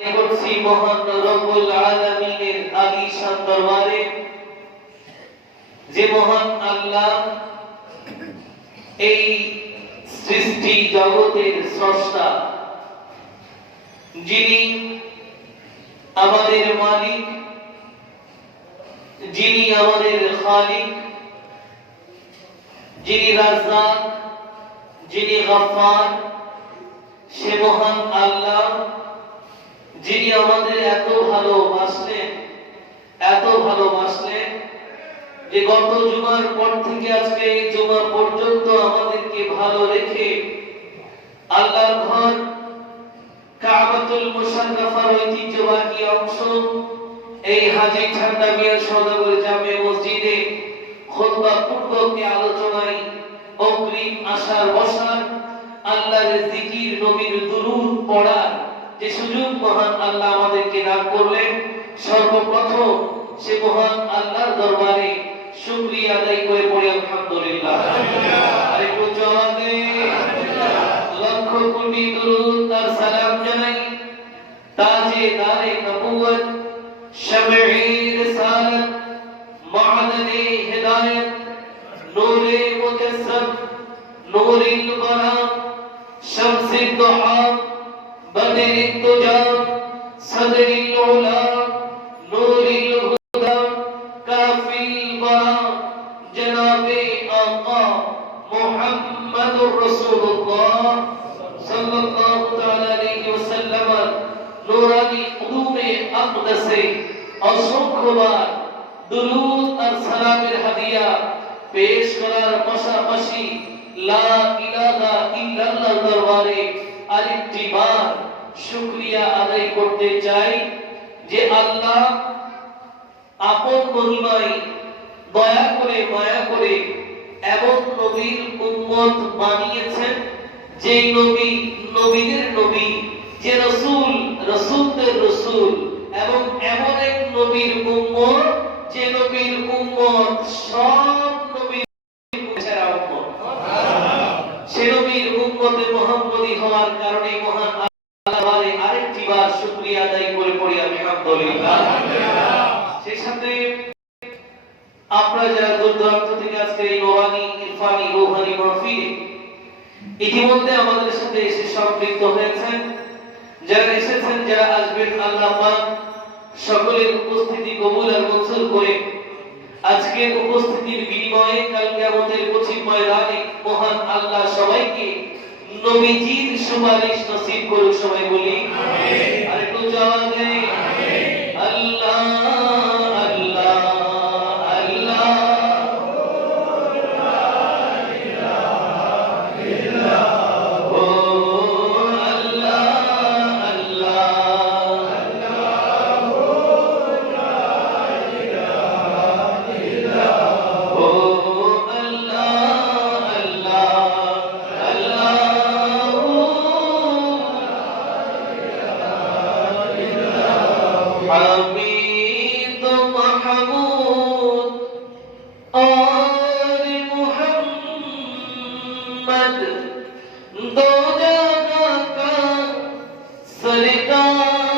করছি মহান রব্বুল আলামিনের আলিশান দরবারে, যে মহান আল্লাহ এই সৃষ্টি জগতের স্রষ্টা, যিনি আমাদের মালিক, যিনি আমাদের খালিক, যিনি রাজ্জাক, যিনি গফফার, সে মহান আল্লাহ যিনি আমাদের এত ভালোবাসলেন যে গত জুমার পর থেকে আজকে এই জুমা পর্যন্ত আমাদেরকে ভালো রেখে আল্লাহর ঘর কাবাতুল মুশাররাফার ঐতিহ্যবাহী অংশ এই হাজী ঠান্ডা মিয়া সওদাগর জামে মসজিদে খুতবা পূর্বকে আলোচনায় অগ্রিম আসার বসার আল্লাহর জিকির, নবীর দুরূদ পড়ার যে সুযোগ মহান আল্লাহ আমাদেরকে দান করলেন, সর্বপ্রথম সে মহান আল্লাহর দরবারে শুকরিয়া আদায় করে পড়ি আলহামদুলিল্লাহ। আরেকটু জবাবে লক্ষ কোটি দুরূদ আর সালাম জানাই তাজেদারে নবুয়ত, শামঈ রিসালাত, মা'দানে হিদায়াত, নূরে মুজাসসাম, নূরিল বারাম, শামসিদ দুহা, বদরিত তুজা, সদরিল উলা, নূরিল হুদা, কাফিল বারা, জনাবে আকা মুহাম্মাদুর রাসূলুল্লাহ সাল্লাল্লাহু তাআলা আলাইহি ওয়াসাল্লাম নূরানি কুদুমে আকদাসে অসংখ্যবার দুরূদ আর সালামের হাদিয়া পেশ করার পাশাপাশি লা ইলাহা ইল্লাল্লাহর দরবারে আরেকটি বার শুকরিয়া আদায় করতে চাই যে আল্লাহ আপন মহিমায় দয়া করে মায়া করে এমন নবীর উম্মত বানিয়েছেন, যেই নবী নবীদের নবী, যে রাসূল রাসূলদের রাসূল, এবং এমন এক নবীর উম্মত যে নবীর উম্মত সব নবীর সেরা উম্মত। সে নবীর উম্মতে মুহাম্মদী হওয়ার কারণে মহান আল্লাহর আরেকটি বার শুকরিয়া আদায় করে পড়ি আলহামদুলিল্লাহ। সেই সাথে আপনারা যারা দূর দূরান্ত থেকে আজকে এই নোরানি ইরফানি রূহানি মাহফিলে ইতিমধ্যে আমাদের সাথে এসে সম্পৃক্ত হয়েছেন, যারা এসেছেন, যারা আসবেন, আল্লাহ পাক সকলের উপস্থিতি কবুল আর মঞ্জুর করে আজকের উপস্থিতির বিনিময়ে কাল কিয়ামতের কঠিন ময়দানে মহান আল্লাহ সবাইকে নবীজির সুপারিশ নসিব করুক। সবাই বলি আমিন। আর একটু জবাব দেই আল্লাহ আল্লাহ আল্লাহ লা ইলাহা ইল্লাল্লাহ ও আল্লাহ আল্লাহ حميد محمود और मोहम्मद दो जगह का सरकार,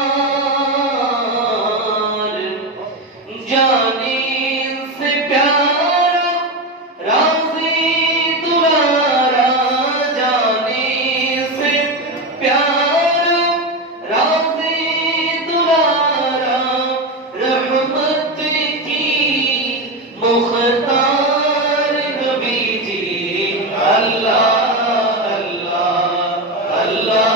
जाने से प्यारा राज़ी दुलारा, जाने से प्यारा राज़ी दुलारा, रहमत की मुख्तार नबी जी। अल्लाह अल्लाह अल्लाह ला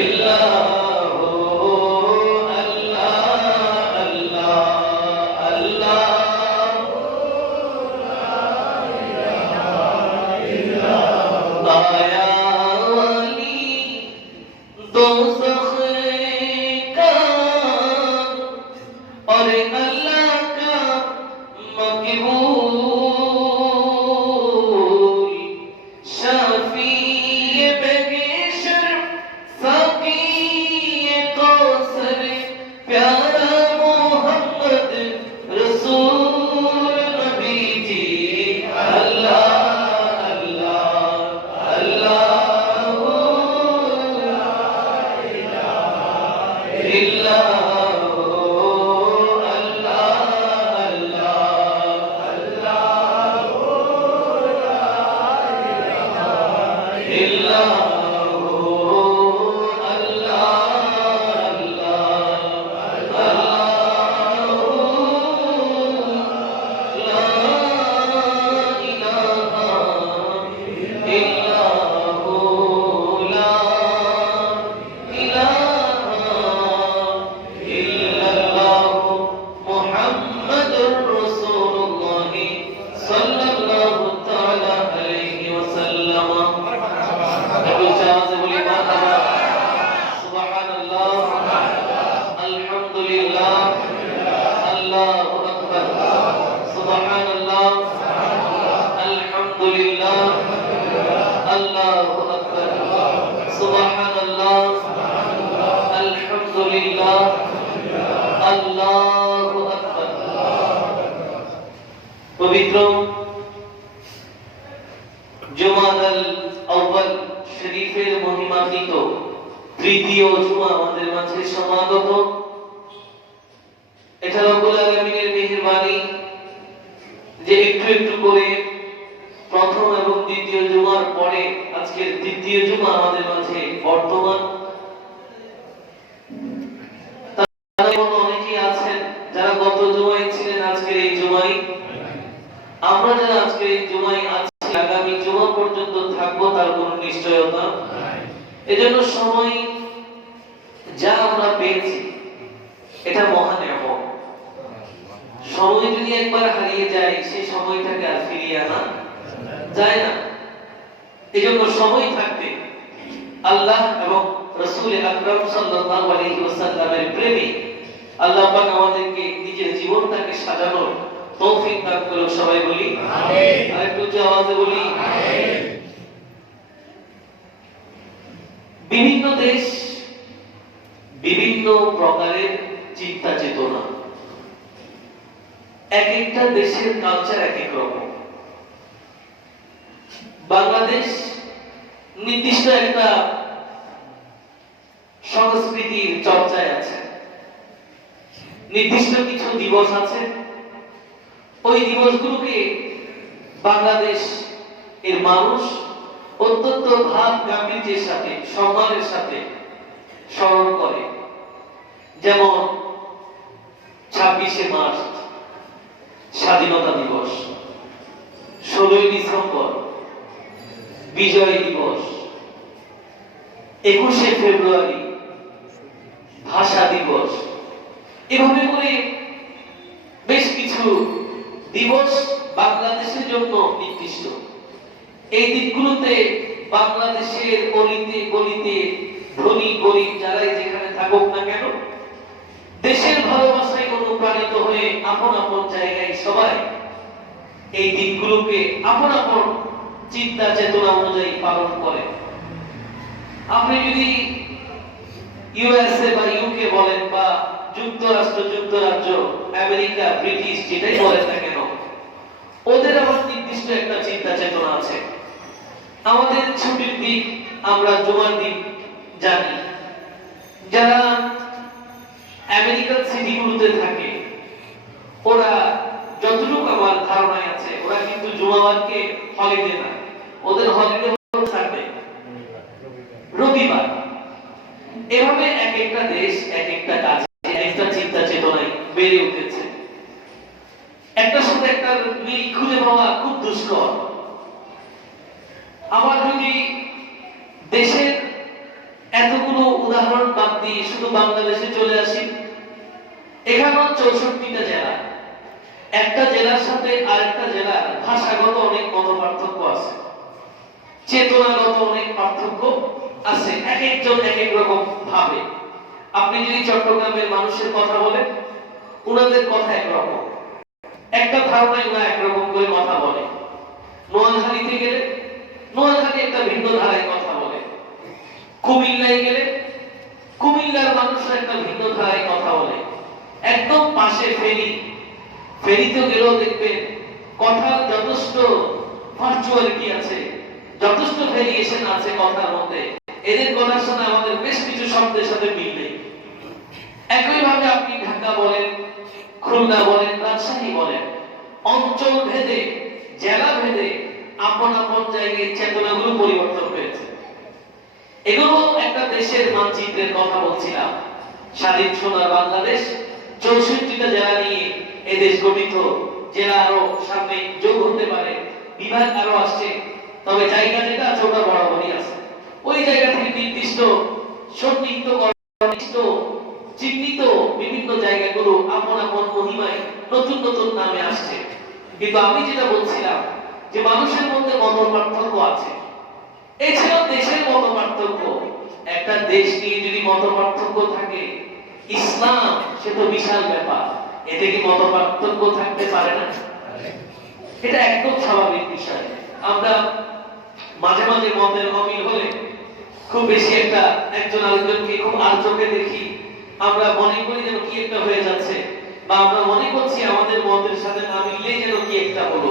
इलाहा इल्लल्लाह अल्लाह अल्लाह इल्लल्लाह और अल्लाह का मकबूल शफी बेगेशर साकी कौसर পবিত্র জুমাদাল আউয়াল শরীফের মহিমান্বিত তৃতীয় জুমা আমাদের মাঝে সমাগত। এটা রব্বুল আলামিনের মেহেরবানি যে একটু একটু করে প্রথম এবং দ্বিতীয় জুমার পরে আজকের তৃতীয় জুমা আমাদের মাঝে বর্তমান। অনেকেই আছেন যারা গত জুমায় ছিলেন, আজকের এই জুমায়। আমরা যারা আজকের এই জুমায় আছি, আগামী জুমা পর্যন্ত থাকবো তার কোনো নিশ্চয়তা। এজন্য সময় যা আমরা পেয়েছি এটা মহা নিয়ামত। সময় যদি একবার হারিয়ে যায়, সেই সময়টাকে আর ফিরিয়ে আনা যায় না। এজন্য সময় থাকতে আল্লাহ এবং রাসূল আকরাম সাল্লাল্লাহু আলাইহি ওয়াসাল্লামের প্রেমে আল্লাহ পাক আমাদেরকে নিজের জীবনটাকে সাজানোর তৌফিক দান করুন। সবাই বলি আমিন। আর একটু আওয়াজে বলি আমিন। বিভিন্ন দেশ, বিভিন্ন প্রকারের চিন্তা চেতনা, এক একটা দেশের কালচার এক এক রকম। বাংলাদেশ নির্দিষ্ট একটা সংস্কৃতির চর্চায় আছে, নির্দিষ্ট কিছু দিবস আছে। ওই দিবসগুলোকে বাংলাদেশ এর মানুষ অত্যন্ত ভাব গাম্ভীর্যের সাথে, সম্মানের সাথে স্মরণ করে। যেমন 26শে মার্চ স্বাধীনতা দিবস, 16ই ডিসেম্বর বিজয় দিবস, 21শে ফেব্রুয়ারি ভাষা দিবস। এভাবে করে বেশ কিছু দিবস বাংলাদেশের জন্য নির্দিষ্ট। এই দিনগুলোতে বাংলাদেশের অলিতে গলিতে ধনী গরিব যারাই যেখানে থাকুক না কেন, দেশের ভালোবাসায় অনুপ্রাণিত হয়ে আপন আপন জায়গায় সবাই এই দিনগুলোকে আপন আপন চিন্তা চেতনা অনুযায়ী পালন করে। আপনি যদি ইউএসএ বা ইউকে বলেন, বা যুক্তরাষ্ট্র, যুক্তরাজ্য, আমেরিকা, ব্রিটিশ, যেটাই বলেন না কেন, ওদের আবার নির্দিষ্ট একটা চিন্তা চেতনা আছে। আমাদের ছুটির দিন আমরা জুমার দিন জানি। যারা আমেরিকান সিটিগুলোতে থাকে, ওরা যতটুকু আমার ধারণায় আছে, ওরা কিন্তু জুমাবারকে হলিডে না, ওদের হলিডে থাকবে রবিবার। এভাবে এক একটা দেশ এক একটা কাজে এক একটা চিন্তা চেতনায় বেড়ে উঠেছে। একটার সাথে একটা মিল খুঁজে পাওয়া খুব দুষ্কর। আবার যদি দেশের এতগুলো উদাহরণ বাদ দিয়ে শুধু বাংলাদেশে চলে আসি, এখানেও 64টা জেলা। একটা জেলার সাথে আরেকটা জেলার ভাষাগত অনেক মত পার্থক্য আছে, চেতনাগত অনেক পার্থক্য আছে। এক একজন এক এক রকম ভাবে। আপনি যদি চট্টগ্রামের মানুষের কথা বলেন, ওনাদের কথা একরকম, একটা ধারণায় ওরা একরকম করে কথা বলে। নোয়াখালীতে গেলে নোয়াখালী একটা ভিন্ন ধারায় কথা বলে। কুমিল্লায় গেলে কুমিল্লার মানুষরা একটা ভিন্ন ধারায় কথা বলে। একদম পাশে ফেরিতে গেলেও দেখবেন কথার যথেষ্ট ভার্চুয়ালিটি আছে, যথেষ্ট ভেরিয়েশন আছে কথার মধ্যে। এদের কথার সাথে আমাদের বেশ কিছু শব্দের সাথে মিল নেই। একইভাবে আপনি ঢাকা বলেন, খুলনা বলেন, রাজশাহী বলেন, অঞ্চল ভেদে, জেলা ভেদে আপন আপন জায়গায় চেতনাগুলো পরিবর্তন হয়েছে। এগুলো একটা দেশের মানচিত্রের কথা বলছিলাম। স্বাধীন সোনার বাংলাদেশ 64টা জেলা নিয়ে এদেশ গঠিত। জেলা আরো সামনে যোগ হতে পারে, বিভাগ আরো আসছে, তবে জায়গা যেটা আছে ওটা বরাবরই আছে। ওই জায়গা থেকে নির্দিষ্ট সন্নিহিত চিহ্নিত বিভিন্ন জায়গাগুলো আপন আপন মহিমায় নতুন নতুন নামে আসছে। কিন্তু আমি যেটা বলছিলাম যে মানুষের মধ্যে মত পার্থক্য আছে, এছাড়াও দেশের মত পার্থক্য। একটা দেশ নিয়ে যদি মত পার্থক্য থাকে, ইসলাম সে তো বিশাল ব্যাপার, এতে কি মত পার্থক্য থাকতে পারে না? এটা একদম স্বাভাবিক বিষয়। আমরা মাঝে মাঝে মতের অমিল হলে খুব বেশি একটা একজন আরেকজনকে খুব আর চোখে দেখি, আমরা মনে করি যেন কি একটা হয়ে যাচ্ছে, বা আমরা মনে করছি আমাদের মতের সাথে না মিললেই যেন কি একটা হলো।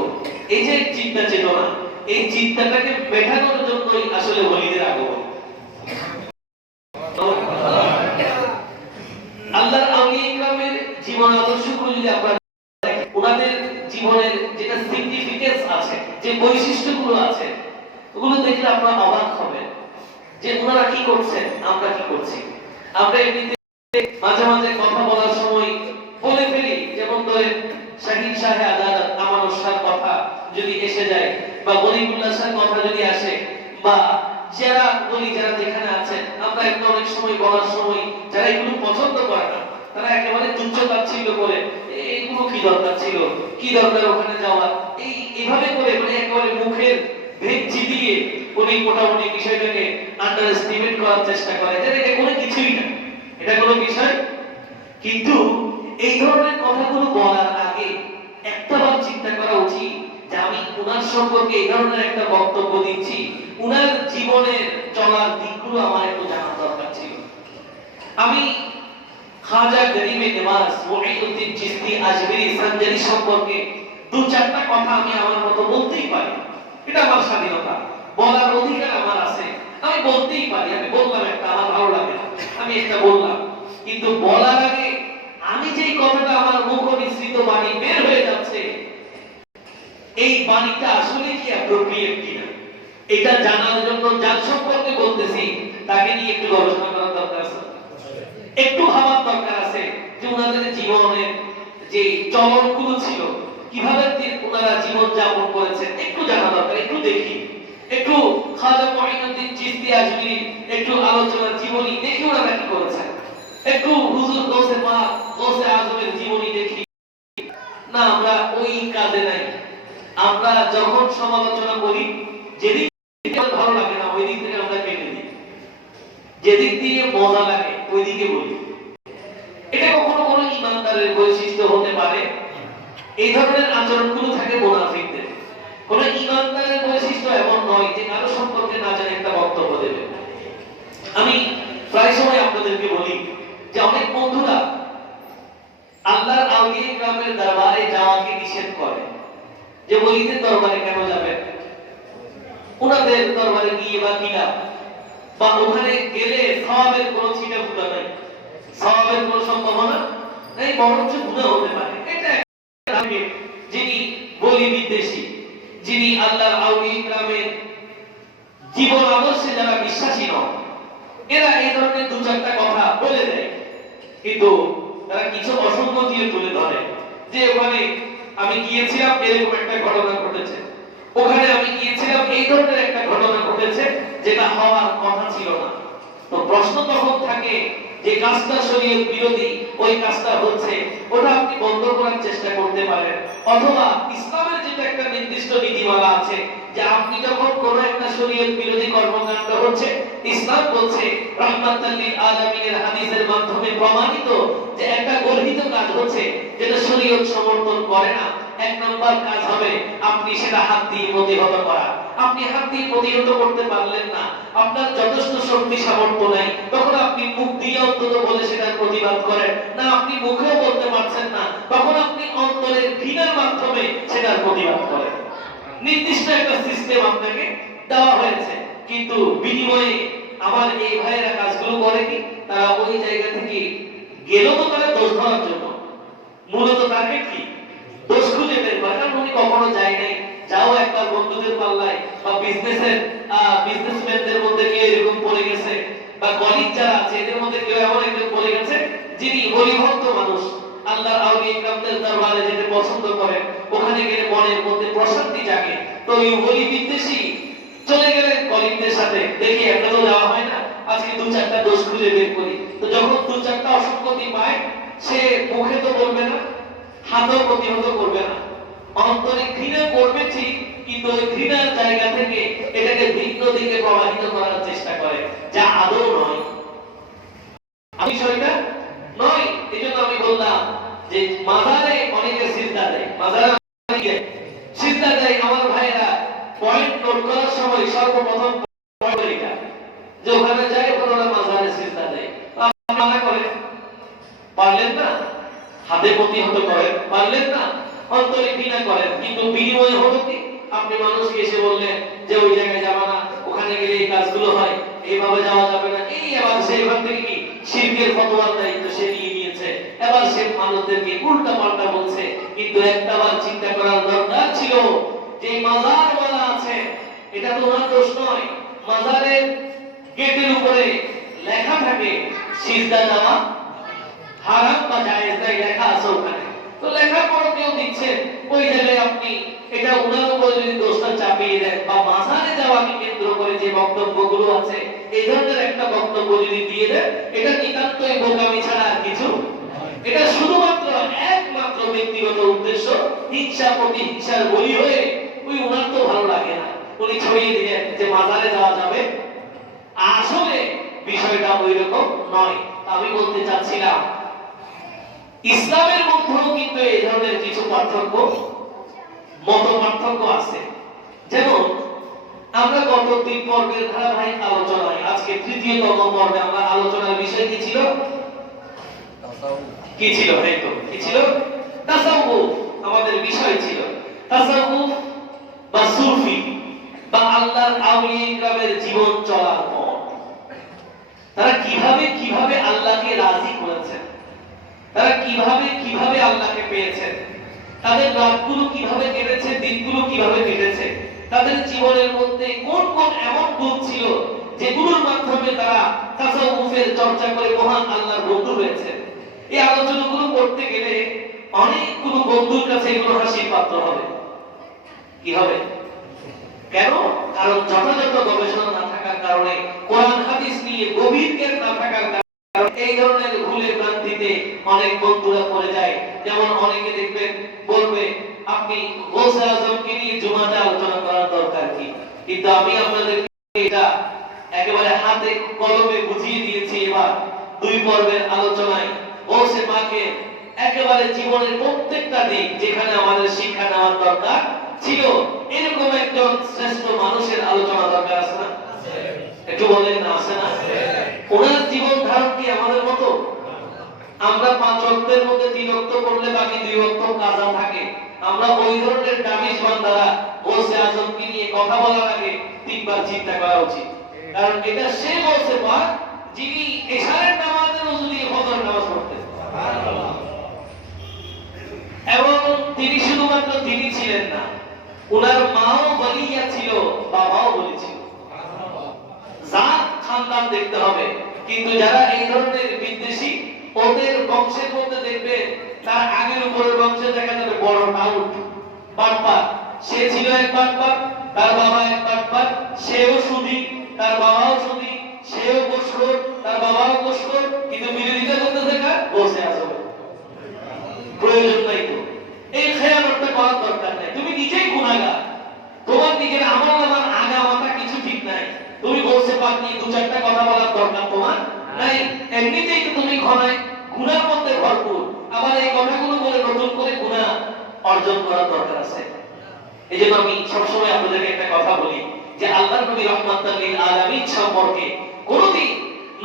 এই যে চিন্তা চেতনা, এই চিন্তাটাকে মেটানোর জন্যই আসলে ওলিদের আগমন। আল্লাহর আউলিয়া ইকরামের জীবন আদর্শগুলো যদি আমরা দেখি, ওনাদের জীবনের যেটা সিগনিফিকেন্স আছে, যে বৈশিষ্ট্যগুলো আছে, ওগুলো দেখলে আপনারা অবাক হবেন যে ওনারা কি করছেন, আমরা কি করছি। আমরা এমনিতে মাঝে মাঝে কথা বলার সময় বলে ফেলি, যেমন ধরেন শাহিন শাহে আদালত আমানত শাহর কথা যদি এসে যায়, বা গরিবুল্লাহ শাহর কথা যদি আসে, বা যারা বলি যারা যেখানে আছেন, আমরা একটা অনেক সময় বলার সময় যারা এগুলো পছন্দ করে না, তারা একেবারে তুচ্ছ তাচ্ছিল্য করে, এইগুলো কি দরকার ছিল, কি দরকার ওখানে যাওয়া, এইভাবে করে মানে একেবারে মুখের ভেদ চিবিয়ে উনি মোটামুটি বিষয়টাকে আন্ডার এস্টিমেট করার চেষ্টা করে যে এটা কোনো কিছুই না, এটা কোনো বিষয়। কিন্তু এই ধরনের কথাগুলো বলার আগে একটাবার চিন্তা করা উচিত যে আমি উনার সম্পর্কে এই ধরনের একটা বক্তব্য দিচ্ছি, উনার জীবনের চলার দিকগুলো আমার একটু জানা দরকার ছিল। আমি খাজা গরিবে নেওয়াজ মুঈনুদ্দিন চিশতি আজমিরি সঞ্জারি সম্পর্কে দু চারটা কথা আমি আমার মতো বলতেই পারি। এটা আমার স্বাধীনতা, বলার অধিকার আমার আছে, আমি বলতেই পারি। আমি বললাম একটা, আমার ভালো লাগে, আমি একটা বললাম। কিন্তু বলার আগে আমি যেই কথাটা আমার মুখ নিঃসৃত বাণী বের হয়ে যাচ্ছে, এই বাণীটা আসলে কি অ্যাপ্রোপ্রিয়েট কিনা, এটা জানার জন্য যার সম্পর্কে বলতেছি তাকে নিয়ে একটু গবেষণা করার দরকার আছে, একটু ভাবার দরকার আছে যে ওনাদের জীবনের যে চলনগুলো ছিল, কিভাবে ওনারা জীবন যাপন করেছেন, একটু জানা দরকার। একটু দেখি, একটু খাজা মুঈনুদ্দিন চিশতি আজমিরি একটু আলোচনা জীবনী দেখি ওনারা কি করেছেন, একটু হুজুর গৌসে পাক গৌসে আজমের জীবনী দেখি। না, আমরা ওই কাজে নাই। আমরা যখন সমালোচনা করি, যেদিক থেকে ভালো লাগে না ওই দিক থেকে আমরা কেটে দিই, যেদিক দিয়ে মজা লাগে ওই দিকে বলি। এটা কখনো কোনো ইমানদারের বৈশিষ্ট্য হতে পারে? এই ধরনের আচরণগুলো থাকে মুনাফিকদের। কোন ইমানদারের বৈশিষ্ট্য এমন নয় যে কারো সম্পর্কে না জানে একটা বক্তব্য দেবে। আমি প্রায় সময় আপনাদেরকে বলি যে অনেক বন্ধুরা আল্লাহর আউলিয়া ইকরামের দরবারে যাওয়াকে নিষেধ করে, যে ওলিদের দরবারে কেন যাবেন, ওনাদের দরবারে গিয়ে বা কিনা, বা ওখানে গেলে সওয়াবের কোনো ছিটা ফুটা নাই, সওয়াবের কোনো সম্ভাবনা নেই, বরঞ্চ গুনাহ হতে পারে। এটা যিনি বলি বিদ্বেষী, যিনি আল্লাহর আউলিয়া ইকরামের জীবন আদর্শে যারা বিশ্বাসী নয়, এরা এই ধরনের দু চারটা কথা বলে দেয়, কিন্তু তারা কিছু অসঙ্গতিও তুলে ধরে যে ওখানে আমি গিয়েছিলাম এরকম একটা ঘটনা ঘটেছে, ওখানে আমি গিয়েছিলাম এই ধরনের একটা ঘটনা ঘটেছে যেটা হওয়ার কথা ছিল না। তো প্রশ্ন তখন থাকে যে কাজটা শরীয়ত বিরোধী, ওই কাজটা হচ্ছে, ওটা আপনি বন্ধ করার চেষ্টা করতে পারেন, অথবা ইসলামের যেটা একটা নির্দিষ্ট নীতিমালা আছে যে আপনি যখন কোন একটা শরীয়ত বিরোধী কর্মকাণ্ড হচ্ছে, ইসলাম বলছে রাহমাতাল লিল আলামিনের হাদিসের মাধ্যমে প্রমাণিত যে একটা গর্হিত কাজ হচ্ছে যেটা শরীয়ত সমর্থন করে না, এক নাম্বার কাজ হবে আপনি সেটা হাত দিয়ে প্রতিহত করা। আপনি হাত দিয়ে প্রতিহত করতে পারলেন না, আপনার যথেষ্ট শক্তি সামর্থ্য নাই, তখন আপনি মুখ দিয়ে অন্তত বলে সেটার প্রতিবাদ করেন না, আপনি মুখেও বলতে পারছেন না, তখন আপনি অন্তরের ঘৃণার মাধ্যমে সেটার প্রতিবাদ করেন। নির্দিষ্ট একটা সিস্টেম আপনাকে দেওয়া হয়েছে, কিন্তু বিনিময়ে আমার এই ভাইয়েরা কাজগুলো করে কি, তারা ওই জায়গা থেকে গেল তো তারা দোষ ধরার জন্য, মূলত টার্গেট কি দোষ খুঁজে বের করা। কারণ উনি কখনো যায় নাই, যাও একটা বন্ধুদের পাল্লায় বা বিজনেসম্যানদের মধ্যে কেউ এরকম পড়ে গেছে, বা কলিগ যারা আছে এদের মধ্যে কেউ এমন একজন পড়ে গেছে যিনি হরিভক্ত মানুষ, আল্লাহর আউলিয়া ইকরামদের দরবারে যেতে পছন্দ করেন, ওখানে গেলে মনের মধ্যে প্রশান্তি জাগে। তো এই হরি বিদ্বেষী চলে গেলেন কলিগদের সাথে, দেখি একটা তো যাওয়া হয় না, আজকে দু চারটা দোষ খুঁজে বের করি। তো যখন দু চারটা অসঙ্গতি পায়, সে মুখে তো বলবে না, হাতও প্রতিহত করবে না, অন্তরে ঘৃণা করবে ঠিক, কিন্তু ওই ঘৃণার জায়গা থেকে এটাকে ভিন্ন দিকে প্রবাহিত করার চেষ্টা করে, যা আদৌ নয়, বিষয়টা নয়। এই জন্য আমি বললাম যে মাজারে অনেকে সিজদা দেয়, মাজারে সিজদা দেয়। আমার ভাইরা পয়েন্ট নোট করার সময় সর্বপ্রথম এটা যে ওখানে যায় ওরা মাজারে সিজদা দেয়, মানা করে পারলেন না, হাতে প্রতিহত করেন পারলেন না, অন্তরে ঘৃণা করেন, কিন্তু বিনিময়ে হলো কি আপনি মানুষকে এসে বললেন যে ওই জায়গায় যাবা না, ওখানে গেলে এই কাজগুলো হয়, এইভাবে যাওয়া যাবে না, এই আবার সেইভাবে থেকে কি শিরকের ফতোয়ার দায়িত্ব সে নিয়ে নিয়েছে, এবার সে মানুষদেরকে উল্টা পাল্টা বলছে। কিন্তু একটাবার চিন্তা করার দরকার ছিল যে মাজার বলা আছে, এটা তো ওনার দোষ নয়, মাজারের গেটের উপরে লেখা থাকে সিজদা দেওয়া হারাম বা জায়েজ, তাই লেখা আছে ওখানে। তো লেখার পর কেউ দিচ্ছেন, ওই জায়গায় আপনি এটা ওনার উপরে যদি দোষটা চাপিয়ে দেন, বা মাজারে যাওয়াকে কেন্দ্র করে যে বক্তব্যগুলো আছে এই ধরনের একটা বক্তব্য যদি দিয়ে দেন, এটা নিতান্তই বোকামি ছাড়া আর কিছু। এটা শুধুমাত্র একমাত্র ব্যক্তিগত উদ্দেশ্য, হিংসা প্রতিহিংসার বলি হয়ে ওই ওনার তো ভালো লাগে না, উনি ছড়িয়ে দিলেন যে মাজারে যাওয়া যাবে। আসলে বিষয়টা ওই রকম নয়। আমি বলতে চাচ্ছিলাম ইসলামের মধ্যেও কিন্তু এই ধরনের কিছু পার্থক্য, মত পার্থক্য আছে। যেমন আমরা গত 3 পর্বের ধারাবাহিক আলোচনায় আজকে তৃতীয়তম পর্বে আমরা আলোচনার বিষয় কি ছিল? কি ছিল? কি ছিল? তাসাউফ আমাদের বিষয় ছিল। তাসাউফ বা সুফি বা আল্লাহর আউলিয়া ইকরামের জীবন চলার পথ, তারা কিভাবে আল্লাহকে রাজি করেছেন, তারা কিভাবে আল্লাহকে পেয়েছেন, তাদের রাতগুলো কিভাবে কেটেছে, দিনগুলো কিভাবে কেটেছে, তাদের জীবনের মধ্যে কোন কোন এমন গুণ ছিল যেগুলোর মাধ্যমে তারা তাসাউফের চর্চা করে মহান আল্লাহর বন্ধু হয়েছে। এই আলোচনাগুলো করতে গেলে অনেকগুলো বন্ধুর কাছে এগুলো হাসির পাত্র হবে। কি হবে? কেন? কারণ যথাযথ গবেষণা না থাকার কারণে, কোরআন হাদিস নিয়ে গভীর জ্ঞান না থাকার কারণে এই ধরনের ভুলে ভ্রান্তিতে অনেক বন্ধুরা পড়ে যায়। যেমন অনেকে দেখবেন বলবে আপনি গৌসে আজমকে নিয়ে জুমাতে আলোচনা করার দরকার কি, কিন্তু আমি আপনাদেরকে এটা একেবারে হাতে কলমে বুঝিয়ে দিয়েছি। এবার 2 পর্বের আলোচনায় গৌসে পাকে একেবারে জীবনের প্রত্যেকটা দিক যেখানে আমাদের শিক্ষা নেওয়ার দরকার ছিল, এরকম একজন শ্রেষ্ঠ মানুষের আলোচনা দরকার আছে না? একটু বলেন না, আছে না? ওনার জীবন ধারণ কি আমাদের মতো? আমরা 5 ওয়াক্তের মধ্যে 3 ওয়াক্ত করলে বাকি 2 ওয়াক্ত কাজা থাকে। আমরা ওই ধরনের দামিশ বান্দারা গৌসে আজমকে নিয়ে কথা বলার আগে 3 বার চিন্তা করা উচিত। কারণ এটা সে গৌসে পাক যিনি এশারের নামাজের ওযু দিয়ে ফজর নামাজ পড়তেন, সুবহানাল্লাহ। এবং তিনি শুধুমাত্র তিনি ছিলেন না, ওনার মাও ওলিয়া ছিল, বাবাও ওলি ছিল। জাত খানদান দেখতে হবে। কিন্তু যারা এই ধরনের বিদ্বেষী, ওদের বংশের মধ্যে দেখবে তার আগের উপরের বংশে দেখা যাবে বড় টাউট বাটপার, সে ছিল এক বাটপার, তার বাবা এক বাটপার, সেও সুদী, তার বাবাও সুদী, সেও গোশখোর, তার বাবাও গোশখোর, কিন্তু বিরোধিতা করতেছে কার? বসে আছে। প্রয়োজন নাই তো, এই খেয়ালটা করার দরকার নাই। তুমি নিজেই গুনাহগার, তোমার নিজের আমল-নামার আগা মাথা কিছু ঠিক নাই, তুমি বলতে পারনি 2-4টা কথা বলার দরকার তোমার নাই। এমনিতেই তো তুমি ঘনায় গুনার মধ্যে ভরপুর, আবার এই কথাগুলো বলে নতুন করে গুনাহ অর্জন করার দরকার আছে। এজন্য আমি সবসময় আপনাদেরকে একটা কথা বলি যে আল্লাহর নবী রাহমাতুল লিল আলামিন সম্পর্কে কোনদিন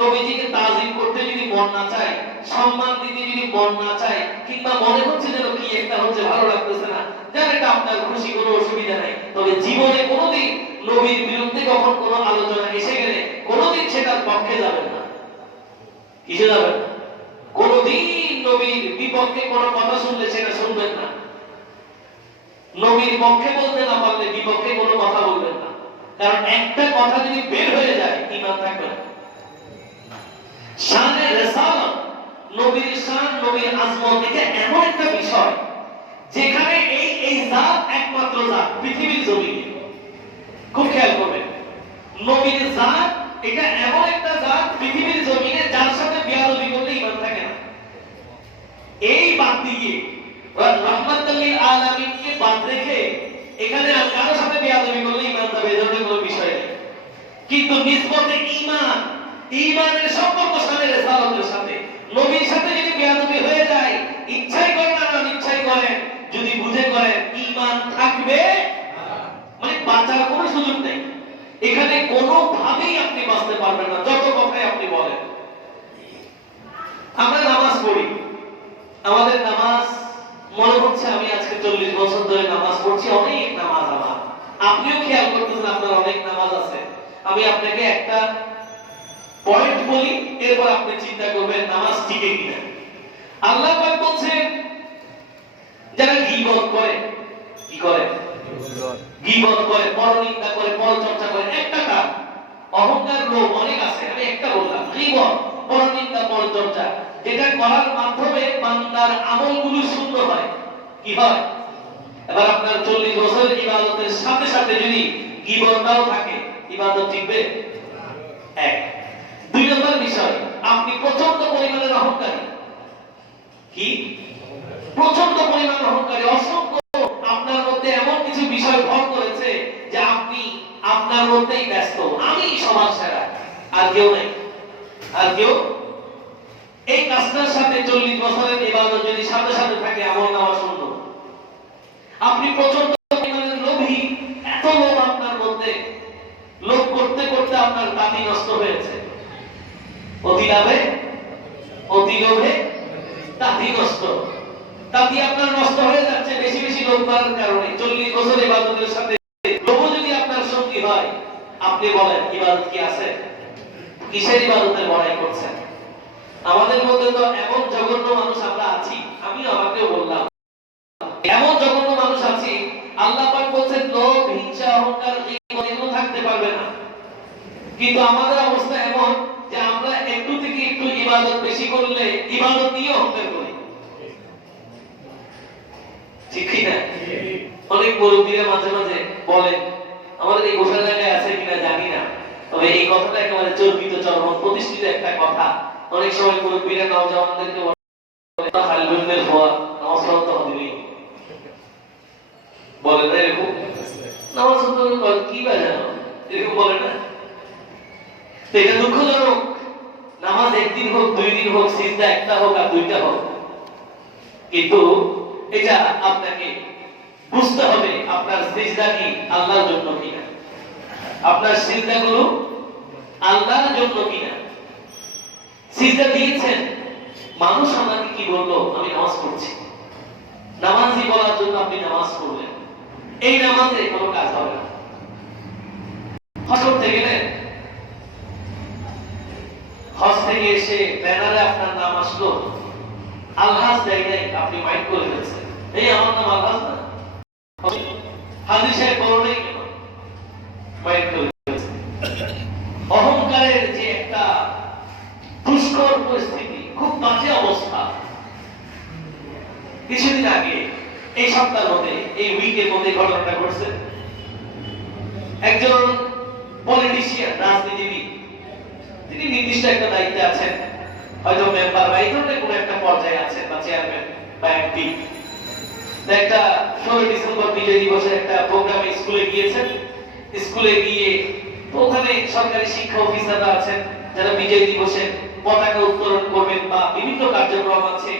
নবীজিকে তাজিম করতে যদি মন না চায়, সম্মান দিতে যদি মন না চায়, কিংবা মনে হচ্ছে যেন কি একটা হচ্ছে ভালো লাগতেছে না, যেন এটা আপনার খুশি, কোনো অসুবিধা নাই, তবে জীবনে কোনোদিন নবীর বিরুদ্ধে কখন কোনো আলোচনা এসে গেলে কোনোদিন সেটার পক্ষে যাবেন না। কিসে যাবেন না? কোনদিন নবীর বিপক্ষে কোনো কথা শুনলে সেটা শুনবেন না, নবীর পক্ষে বলতে না পারলে বিপক্ষে কোনো কথা বলবেন না, কারণ একটা কথা যদি বের হয়ে যায় ঈমান থাকবে না। শানে রিসালাত, নবীর শান, নবীর আজমত, এটা এমন একটা বিষয় যেখানে এই জাত একমাত্র জাত পৃথিবীর জমিনে। খুব খেয়াল করবেন, নবীর জাত এটা এমন একটা জাত পৃথিবীর জমিনে যার সাথে বেয়াদবি করলে ঈমান থাকে না। এই বাদ দিয়ে রাহমাতুল লিল আলামিনকে বাদ রেখে এখানে আর কারো সাথে বেয়াদবি করলে ঈমান যাবে, এর কোনো বিষয় নেই। কিন্তু নিসবতে ঈমান, ঈমানের সম্পর্ক শানে রিসালাতের সাথে, নবীর সাথে যদি বেয়াদবি হয়ে যায়, ইচ্ছাই করেন আর অনিচ্ছাই করেন, যদি বুঝে করেন, ঈমান থাকবে মানে বাঁচার কোনো সুযোগ নেই। এখানে কোনোভাবেই আপনি বাঁচতে পারবেন না, যত কথাই আপনি বলেন। আমরা নামাজ পড়ি, আমাদের নামাজ মনে হচ্ছে আমি আজকে 40 বছর ধরে নামাজ পড়ছি, অনেক নামাজ আমার। আপনিও খেয়াল করতেছেন আপনার অনেক নামাজ আছে। আমি আপনাকে একটা পয়েন্ট বলি, এরপর আপনি চিন্তা করবেন নামাজ টিকে কিনা। আল্লাহ পাক বলছেন যারা গীবত করে, কি করে? গীবত করে, পরনিন্দা করে, পরচর্চা করে, একটা কাজ, অহংকার, লোভ অনেক আছে, আমি একটা বললাম, গীবত, পরনিন্দা, পরচর্চা, যেটা করার মাধ্যমে বান্দার আমলগুলো শূন্য হয়। কি হয়? এবার আপনার 40 বছর ইবাদতের সাথে সাথে যদি গীবতটাও থাকে, ইবাদত টিকবে? এক। 2 নম্বর বিষয়, আপনি প্রচন্ড পরিমাণের অহংকারী। কি? প্রচন্ড পরিমাণ অহংকারী, অসংখ্য আপনার মধ্যে এমন কিছু বিষয় ভর করেছে যে আপনি আপনার মধ্যেই ব্যস্ত, আমি সমাজ সেরা, আর কেউ নেই, আর কেউ। এই কাজটার সাথে 40 বছরের ইবাদত যদি সাথে সাথে থাকে, আমল নামা শূন্য। আপনি প্রচন্ড পরিমাণের লোভী, এত লোভ আপনার মধ্যে, লোভ করতে করতে আপনার তাতি নষ্ট হয়েছে। অতি লাভে, অতি লোভে তাতি নষ্ট। তাতি আপনার নষ্ট হয়ে যাচ্ছে বেশি বেশি লোভ করার কারণে। 40 বছর ইবাদতের সাথে লোভ যদি আপনার সঙ্গী হয়, আপনি বলেন ইবাদত কি আছে? কিসের ইবাদতের বড়াই করছেন? আমাদের মধ্যে তো এমন জঘন্য মানুষ আমরা আছি, আমি আমাকেও বললাম, এমন জঘন্য মানুষ আছি, আল্লাহ পাক বলছেন লোভ, হিংসা, অহংকার এগুলো থাকতে পারবে না। কিন্তু আমাদের অবস্থা এমন যে আমরা একটু থেকে একটু ইবাদত বেশি করলে ইবাদত নিয়ে অহংকার করি। ঠিক কি না? অনেক মুরব্বীরা মাঝে মাঝে বলেন, আমাদের এই গোসা জায়গায় আছে কিনা জানি না, তবে এই কথাটা একেবারে চর্বিত, চরম প্রতিষ্ঠিত একটা কথা। অনেক সময় মুরব্বীরা নওজওয়ানদেরকে বলে, হালবেন্দের হওয়া নামাজ পড়তে হবে, বলে না এরকম? নামাজ পড়তে কি বাজানো, এরকম বলে না? এটা দুঃখজনক। নামাজ একদিন হোক, 2 দিন হোক, সিজদা একটা হোক আর 2টা হোক, কিন্তু এটা আপনাকে বুঝতে হবে আপনার সিজদা কি আল্লাহর জন্য কিনা, আপনার সিজদাগুলো আল্লাহর জন্য কিনা। সিজদা দিয়েছেন, মানুষ আমাকে কি বললো, আমি নামাজ পড়ছি, নামাজি বলার জন্য আপনি নামাজ পড়লেন, এই নামাজে কোনো কাজ হবে না। হজ করতে গেলেন, হজ থেকে এসে ব্যানারে আপনার নাম আসলো, আলহাজ দেয় নাই, আপনি মাইন্ড করে ফেলছেন, এই আমার নাম আলহাজ না, হাজী সাহেব বলো নাই কেন, মাইন্ড করে ফেলছেন। অহংকারের যে একটা দুষ্কর পরিস্থিতি, খুব বাজে অবস্থা। কিছুদিন আগে, এই সপ্তাহের মধ্যে, এই উইকের মধ্যে ঘটনাটা ঘটছে। একজন পলিটিশিয়ান, রাজনীতিবিদ, তিনি নির্দিষ্ট একটা দায়িত্বে আছেন, হয়তো মেম্বার বা এই ধরনের কোন একটা পর্যায়ে আছেন, বা চেয়ারম্যান বা এমপি। একটা 16 ডিসেম্বর বিজয় দিবসের একটা প্রোগ্রামে স্কুলে গিয়েছেন। স্কুলে গিয়ে তো ওখানে সরকারি শিক্ষা অফিসাররা আছেন, যারা বিজয় দিবসে পতাকা উত্তোলন করবেন বা বিভিন্ন কার্যক্রম আছে,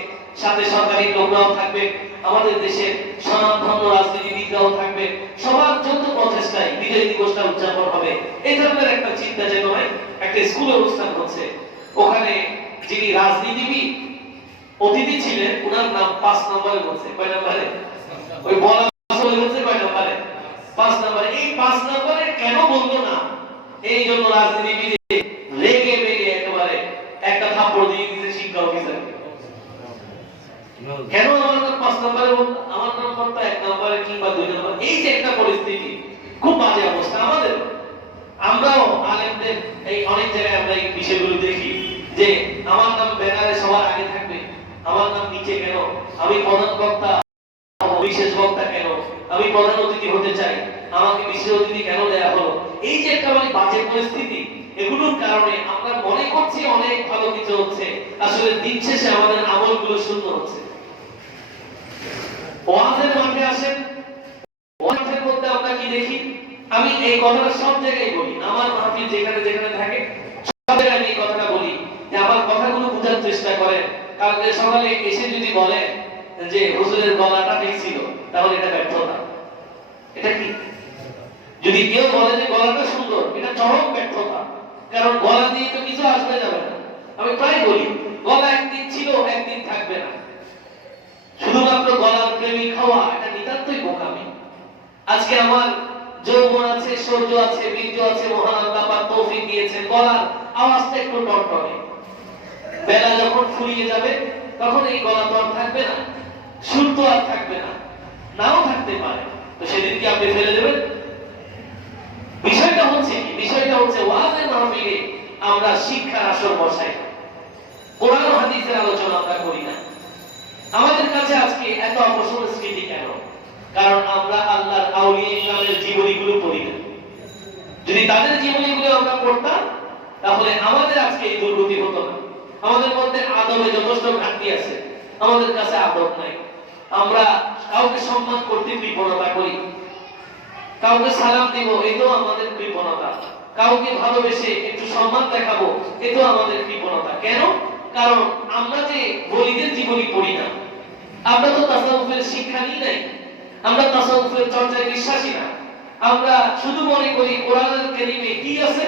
সাথে সরকারি লোকরাও থাকবেন, আমাদের দেশের স্বনামধন্য রাজনীতিবিদরাও থাকবেন। সবার যৌথ প্রচেষ্টায় বিজয় দিবসটা উদযাপন হবে, এই ধরনের একটা চিন্তা চেতনায় একটা স্কুল অনুষ্ঠান হচ্ছে। ওখানে যিনি রাজনীতিবিদ অতিথি ছিলেন, ওনার নাম 5 নম্বরে বলছে। কয় নম্বরে? ওই বলা বলছে কয় নম্বরে? 5 নম্বরে। এই 5 নম্বরে কেন বলতো না, এই জন্য রাজনীতিবিদ রেগে বেগে একেবারে একটা থাপ্পড় দিয়ে দিয়েছে শিক্ষা অফিসারকে। কেন আমার নাম 5 নম্বরে বলতো, আমার নাম বলতো 1 নম্বরে কিংবা 2 নম্বরে। এই যে একটা পরিস্থিতি, খুব বাজে অবস্থা আমাদের। আমরাও আলেমদের এই অনেক জায়গায় আমরা এই বিষয়গুলো দেখি যে আমার নাম ব্যানারে সবার আগে থাকবে, আমার নাম নিচে কেন, আমি প্রধান বক্তা, বিশেষ বক্তা কেন, আমি প্রধান অতিথি হতে চাই, আমাকে বিশেষ অতিথি কেন দেয়া হলো। এই যে একটা মানে বাজে পরিস্থিতি, এগুলোর কারণে আমরা মনে করছি অনেক ভালো কিছু হচ্ছে, আসলে দিন শেষে আমাদের আমলগুলো শূন্য হচ্ছে। ওয়াজের মাঠে আসেন, ওয়াজের মধ্যে আমরা কি দেখি, আমি এই কথাটা সব জায়গায় বলি, আমার মাহফিল যেখানে যেখানে থাকে সব জায়গায় আমি এই কথাটা বলি যে আমার কথাগুলো বোঝার চেষ্টা করেন। কালকে সকালে এসে যদি বলেন যে হুজুরের গলাটা ঠিক ছিল, তাহলে এটা ব্যর্থতা। এটা কি? যদি কেউ বলে যে গলাটা সুন্দর, এটা চরম ব্যর্থতা, কারণ গলা দিয়ে তো কিছু আসবে যাবে না। আমি প্রায় বলি গলা একদিন ছিল, একদিন থাকবে না। শুধুমাত্র গলার প্রেমিক হওয়া এটা নিতান্তই বোকামি। আজকে আমার যৌবন আছে, সৌর্য আছে, বীর্য আছে, মহান আল্লাহ পাক তৌফিক দিয়েছেন, গলার আওয়াজটা একটু টনটনে। বেলা যখন ফুরিয়ে যাবে তখন এই গলা তো আর থাকবে না, সুর তো আর থাকবে না, নাও থাকতে পারে। তো সেদিন কি আপনি ফেলে দেবেন? বিষয়টা হচ্ছে কি, বিষয়টা হচ্ছে ওয়াজের মাহফিলে আমরা শিক্ষার আসর বসাই, কোরআন ও হাদিসের আলোচনা আমরা করি না। আমাদের কাছে আজকে এত অপসংস্কৃতি কেন? কারণ আমরা আল্লাহর আউলিয়া ইকরামের জীবনীগুলো পড়ি না। যদি তাদের জীবনীগুলো আমরা পড়তাম তাহলে আমাদের আজকে এই দুর্গতি হতো না। আমাদের মধ্যে আদবে যথেষ্ট ঘাটতি আছে, আমাদের কাছে আদব নাই। আমরা কাউকে সম্মান করতে কৃপণতা করি, কাউকে সালাম দিব এটাও আমাদের কৃপণতা, কাউকে ভালোবেসে একটু সম্মান দেখাবো এটাও আমাদের কৃপণতা। কেন? কারণ আমরা যে ওলিদের জীবনী পড়ি না, আমরা তো তাসাউফের শিক্ষা নিই নাই, আমরা তাসাউফের চর্চায় বিশ্বাসী না। আমরা শুধু মনে করি কোরআনুল কারীমে কি আছে,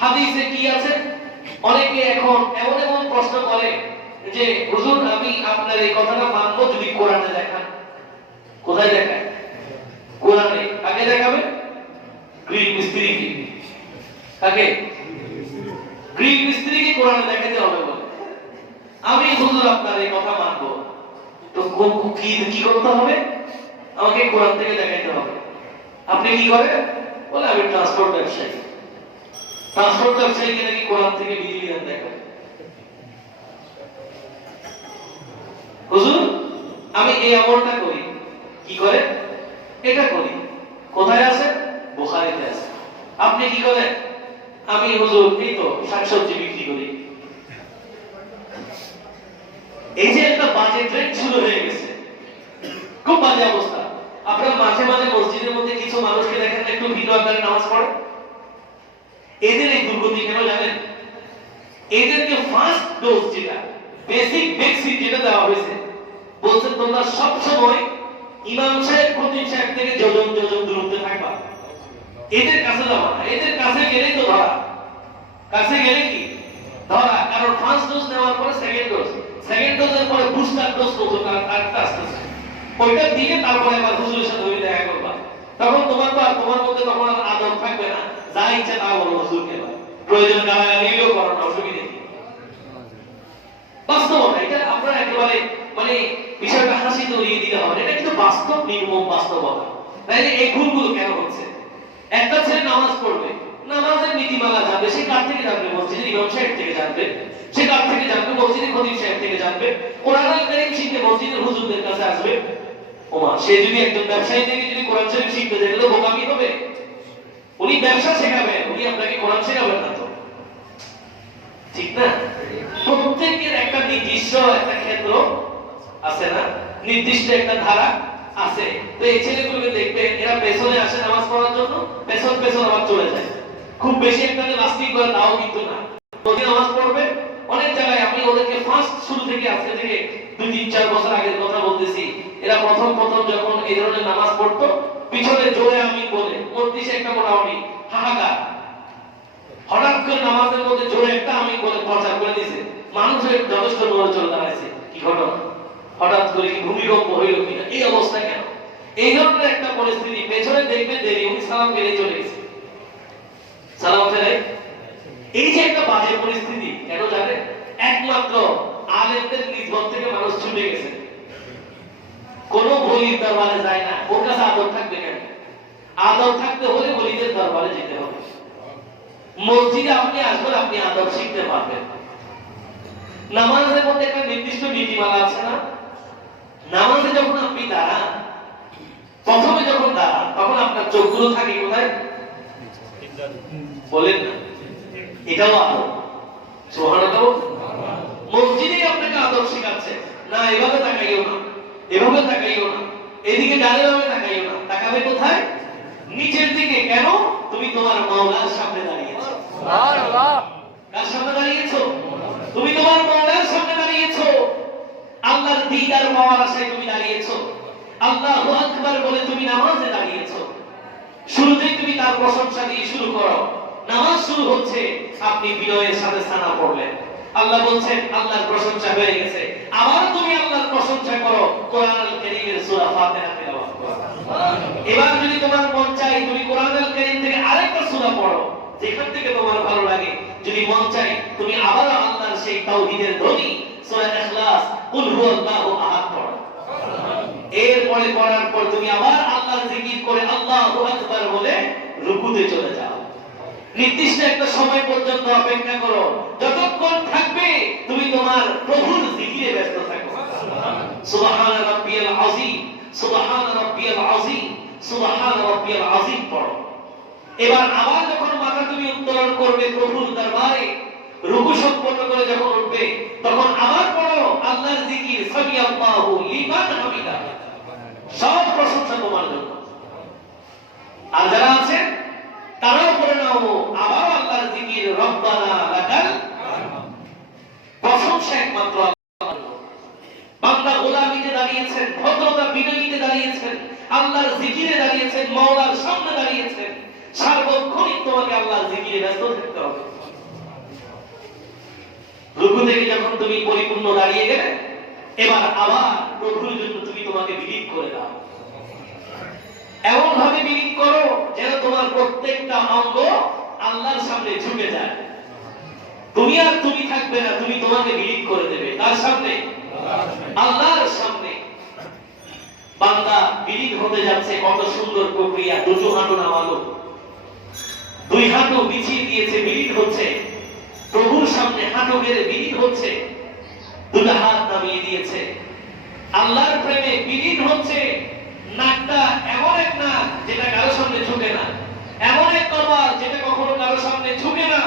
হাদিসে কি আছে। অনেকে এখন এমন এমন প্রশ্ন করে যে হুজুর আমি আপনার এই কথাটা মানবো যদি কোরআনে দেখান। কোথায় দেখায়? কোরআনে। কাকে দেখাবে? গ্রিক মিস্ত্রিকে। কাকে? গ্রিক মিস্ত্রিকে কোরআনে দেখাতে হবে বলে আমি হুজুর আপনার এই কথা মানবো। তো কি কি করতে হবে? আমাকে কোরআন থেকে দেখাইতে হবে। আপনি কি করেন? বলে আমি ট্রান্সপোর্ট ব্যবসায়ী। ট্রান্সপোর্ট ব্যবসায়ীকে নাকি কোরআন থেকে বিধিবিধান দেখাবে। হুজুর আমি এই আমলটা করি। কি করে? এটা করি। কোথায় আছে? বুখারীতে আছে। আপনি কি করেন? আমি হুজুর এই তো শাকসবজি বিক্রি করি। এই যে একটা বাজে ট্রেন্ড শুরু হয়ে গেছে, খুব বাজে অবস্থা। আপনারা মাঝে মাঝে মসজিদের মধ্যে কিছু মানুষকে দেখেন একটু ভিন্ন আকারে নামাজ পড়ে। এদের এই দুর্গতি কেন জানেন? এদেরকে ফার্স্ট ডোজ যেটা বেসিক ভ্যাকসিন যেটা দেওয়া হয়েছে, বলছে তোমরা সব সময় ইমাম সাহেব খতিব সাহেব থেকে যোজন যোজন দূরত্বে থাকবা। এদের কাছে যাওয়া না, এদের কাছে গেলেই তো ধরা। কাছে গেলে কি ধরা? কারণ ফার্স্ট ডোজ নেওয়ার পরে সেকেন্ড ডোজ, সেকেন্ড ডোজের পরে বুস্টার ডোজ করতে আস্তে আস্তে ওইটা দিয়ে তারপরে আবার হুজুরের সাথে ওই দেখা করবা। তখন তোমার তো আর তোমার মধ্যে তখন আর আদব থাকবে না, যা ইচ্ছা তা বলো হুজুরকে, প্রয়োজন গালাগালিও করো না, অসুবিধা নেই। বাস্তবতা এটা আমরা একেবারে মানে বিষয়টা হাসি তৈরিয়ে দিতে হবে, এটা কিন্তু বাস্তব নির্মম বাস্তবতা। তাইলে এই ভুলগুলো কেন হচ্ছে? একটা ছেলে নামাজ পড়বে, নামাজের নীতিমালা জানবে, সে কার থেকে জানবে? মসজিদের ইমাম সাহেব থেকে জানবে। সে কার থেকে জানবে? মসজিদের খতিব সাহেব থেকে জানবে। কোরআনুল কারীম শিখতে মসজিদের হুজুরদের কাছে আসবে। ওমা, সে যদি একজন ব্যবসায়ী থেকে যদি কোরআন শরীফ শিখতে যায় তাহলে বোকামি হবে। উনি ব্যবসা শেখাবেন, উনি আপনাকে কোরআন শেখাবেন না তো, ঠিক না? প্রত্যেকের একটা নির্দিষ্ট একটা ক্ষেত্র আছে না, নির্দিষ্ট একটা ধারা আছে। তো এই ছেলেগুলোকে দেখবে এরা পেছনে আসে নামাজ পড়ার জন্য, পেছন পেছন আবার চলে যায়। খুব বেশি একটা যে লাস্টিং করে তাও কিন্তু না, যদি নামাজ পড়বে অনেক জায়গায় আমি ওদেরকে ফার্স্ট শুরু থেকে আজকে থেকে 2-3-4 বছর আগের কথা বলতেছি, এরা প্রথম প্রথম যখন এই ধরনের নামাজ পড়তো পিছনে জোরে আমি বলে মধ্যে একটা মোটামুটি হাহাকার, হঠাৎ করে নামাজের মধ্যে জোরে একটা আমি বলে প্রচার করে দিয়েছে, মানুষের যথেষ্ট নড়েচড়ে দাঁড়াইছে। কি ঘটনা? হঠাৎ করে কি ভূমিকম্প হইল কিনা? এই অবস্থা কেন? এই ধরনের একটা পরিস্থিতি, পেছনে দেখবে দেরি, উনি সালাম ফেলে চলে গেছে। সালাম ফেলে এই যে একটা বাজে পরিস্থিতি কেন জানেন? একমাত্র আলেমদের নিসবত থেকে মানুষ ছুটে গেছে। ওলির দরবারে যায় না, ওর কাছে আদব থাকবে কেন? আদব থাকতে হলে ওলিদের দরবারে যেতে হবে। মসজিদে আপনি আসবেন, আপনি আদব শিখতে পারবেন। নামাজের মধ্যে একটা নির্দিষ্ট নীতিমালা আছে না? নামাজে যখন আপনি দাঁড়ান, প্রথমে যখন দাঁড়ান, তখন আপনার চোখগুলো থাকে কোথায়? বলেন না, এটাও আদব। সুবহানাল্লাহ। মসজিদে আপনাকে আদব শেখাচ্ছে না, এভাবে তাকাইও না, এভাবে তাকাইও না, এদিকে ডানে বামে তাকাইও না, তাকাবে কোথায়? নিচের দিকে। কেন? তুমি তোমার মাওলার সামনে দাঁড়িয়েছো। সুবহানাল্লাহ। কার সামনে দাঁড়িয়েছো? তুমি তোমার মাওলার সামনে দাঁড়িয়েছো। আল্লাহর দিদার পাওয়ার আশায় তুমি দাঁড়িয়েছো। আল্লাহু আকবার বলে তুমি নামাজে দাঁড়িয়েছো। শুরুতেই তুমি তার প্রশংসা দিয়ে শুরু করো। নামাজ শুরু হচ্ছে, আপনি বিনয়ের সাথে সানা পড়লেন। আল্লাহ বলছেন আল্লাহর প্রশংসা হয়ে গেছে, আবার তুমি আল্লাহর প্রশংসা করো। কোরআনুল কারীমের সূরা ফাতিহা তেলাওয়াত করো। এবার যদি তোমার মন চায় তুমি কোরআনুল কারীম থেকে আরেকটা সূরা পড়ো, যেখান থেকে তোমার ভালো লাগে। যদি মন চায় তুমি আবার আল্লাহর সেই তাওহীদের ধ্বনি সূরা ইখলাস, কুল হুয়াল্লাহু আহাদ পড়ো। এরপরে পড়ার পর তুমি আবার আল্লাহর জিকির করে আল্লাহু আকবার বলে রুকুতে চলে যাও। নির্দিষ্ট একটা সময় পর্যন্ত অপেক্ষা করো, যতক্ষণ থাকবে তুমি তোমার প্রভুর জিকিরে ব্যস্ত থাকো। সুবহান রাব্বিয়াল আযীম, সুবহান রাব্বিয়াল আযীম, সুবহান রাব্বিয়াল আযীম পড়ো। এবার আবার যখন মাথা তুমি উত্তোলন করবে প্রভুর দরবারে, রুকু সম্পন্ন করে যখন উঠবে, তখন আবার পড়ো আল্লাহর জিকির, সামিআল্লাহু লিমান হামিদা। সব প্রশংসা তোমার জন্য। আর যারা আছে তারাও পড়ে নাও আবার আল্লাহর জিকির, রব্বানা লাকাল প্রশংসা একমাত্র আল্লাহর। বান্দা গোলামিতে দাঁড়িয়েছেন, ভদ্রতা বিনয়ীতে দাঁড়িয়েছেন, আল্লাহর জিকিরে দাঁড়িয়েছেন, মাওলার সামনে দাঁড়িয়েছেন। সার্বক্ষণিক তোমাকে আল্লাহর জিকিরে ব্যস্ত থাকতে হবে। রুকু থেকে যখন তুমি পরিপূর্ণ দাঁড়িয়ে গেলে, এবার আবার প্রভুর জন্য তুমি তোমাকে বিলীন করে দাও। এমন ভাবে বিলীন করো যেন তোমার প্রত্যেকটা অঙ্গ আল্লাহর সামনে ঝুঁকে যায়। তুমি আর তুমি থাকবে না, তুমি তোমাকে বিলীন করে দেবে তার সামনে, আল্লাহর সামনে। বান্দা বিলীন হতে যাচ্ছে, কত সুন্দর প্রক্রিয়া। দুটো হাঁটু নামালো, দুই হাঁটু বিছিয়ে দিয়েছে, বিলীন হচ্ছে। প্রভুর সামনে হাঁটু গেড়ে বিলীন হচ্ছে। দুটো হাত নামিয়ে দিয়েছে, আল্লাহর প্রেমে বিলীন হচ্ছে। নাকটা এমন এক নাক যেটা কারো সামনে ঝুঁকে না, এমন এক কপাল যেটা কখনো কারো সামনে ঝুঁকে না।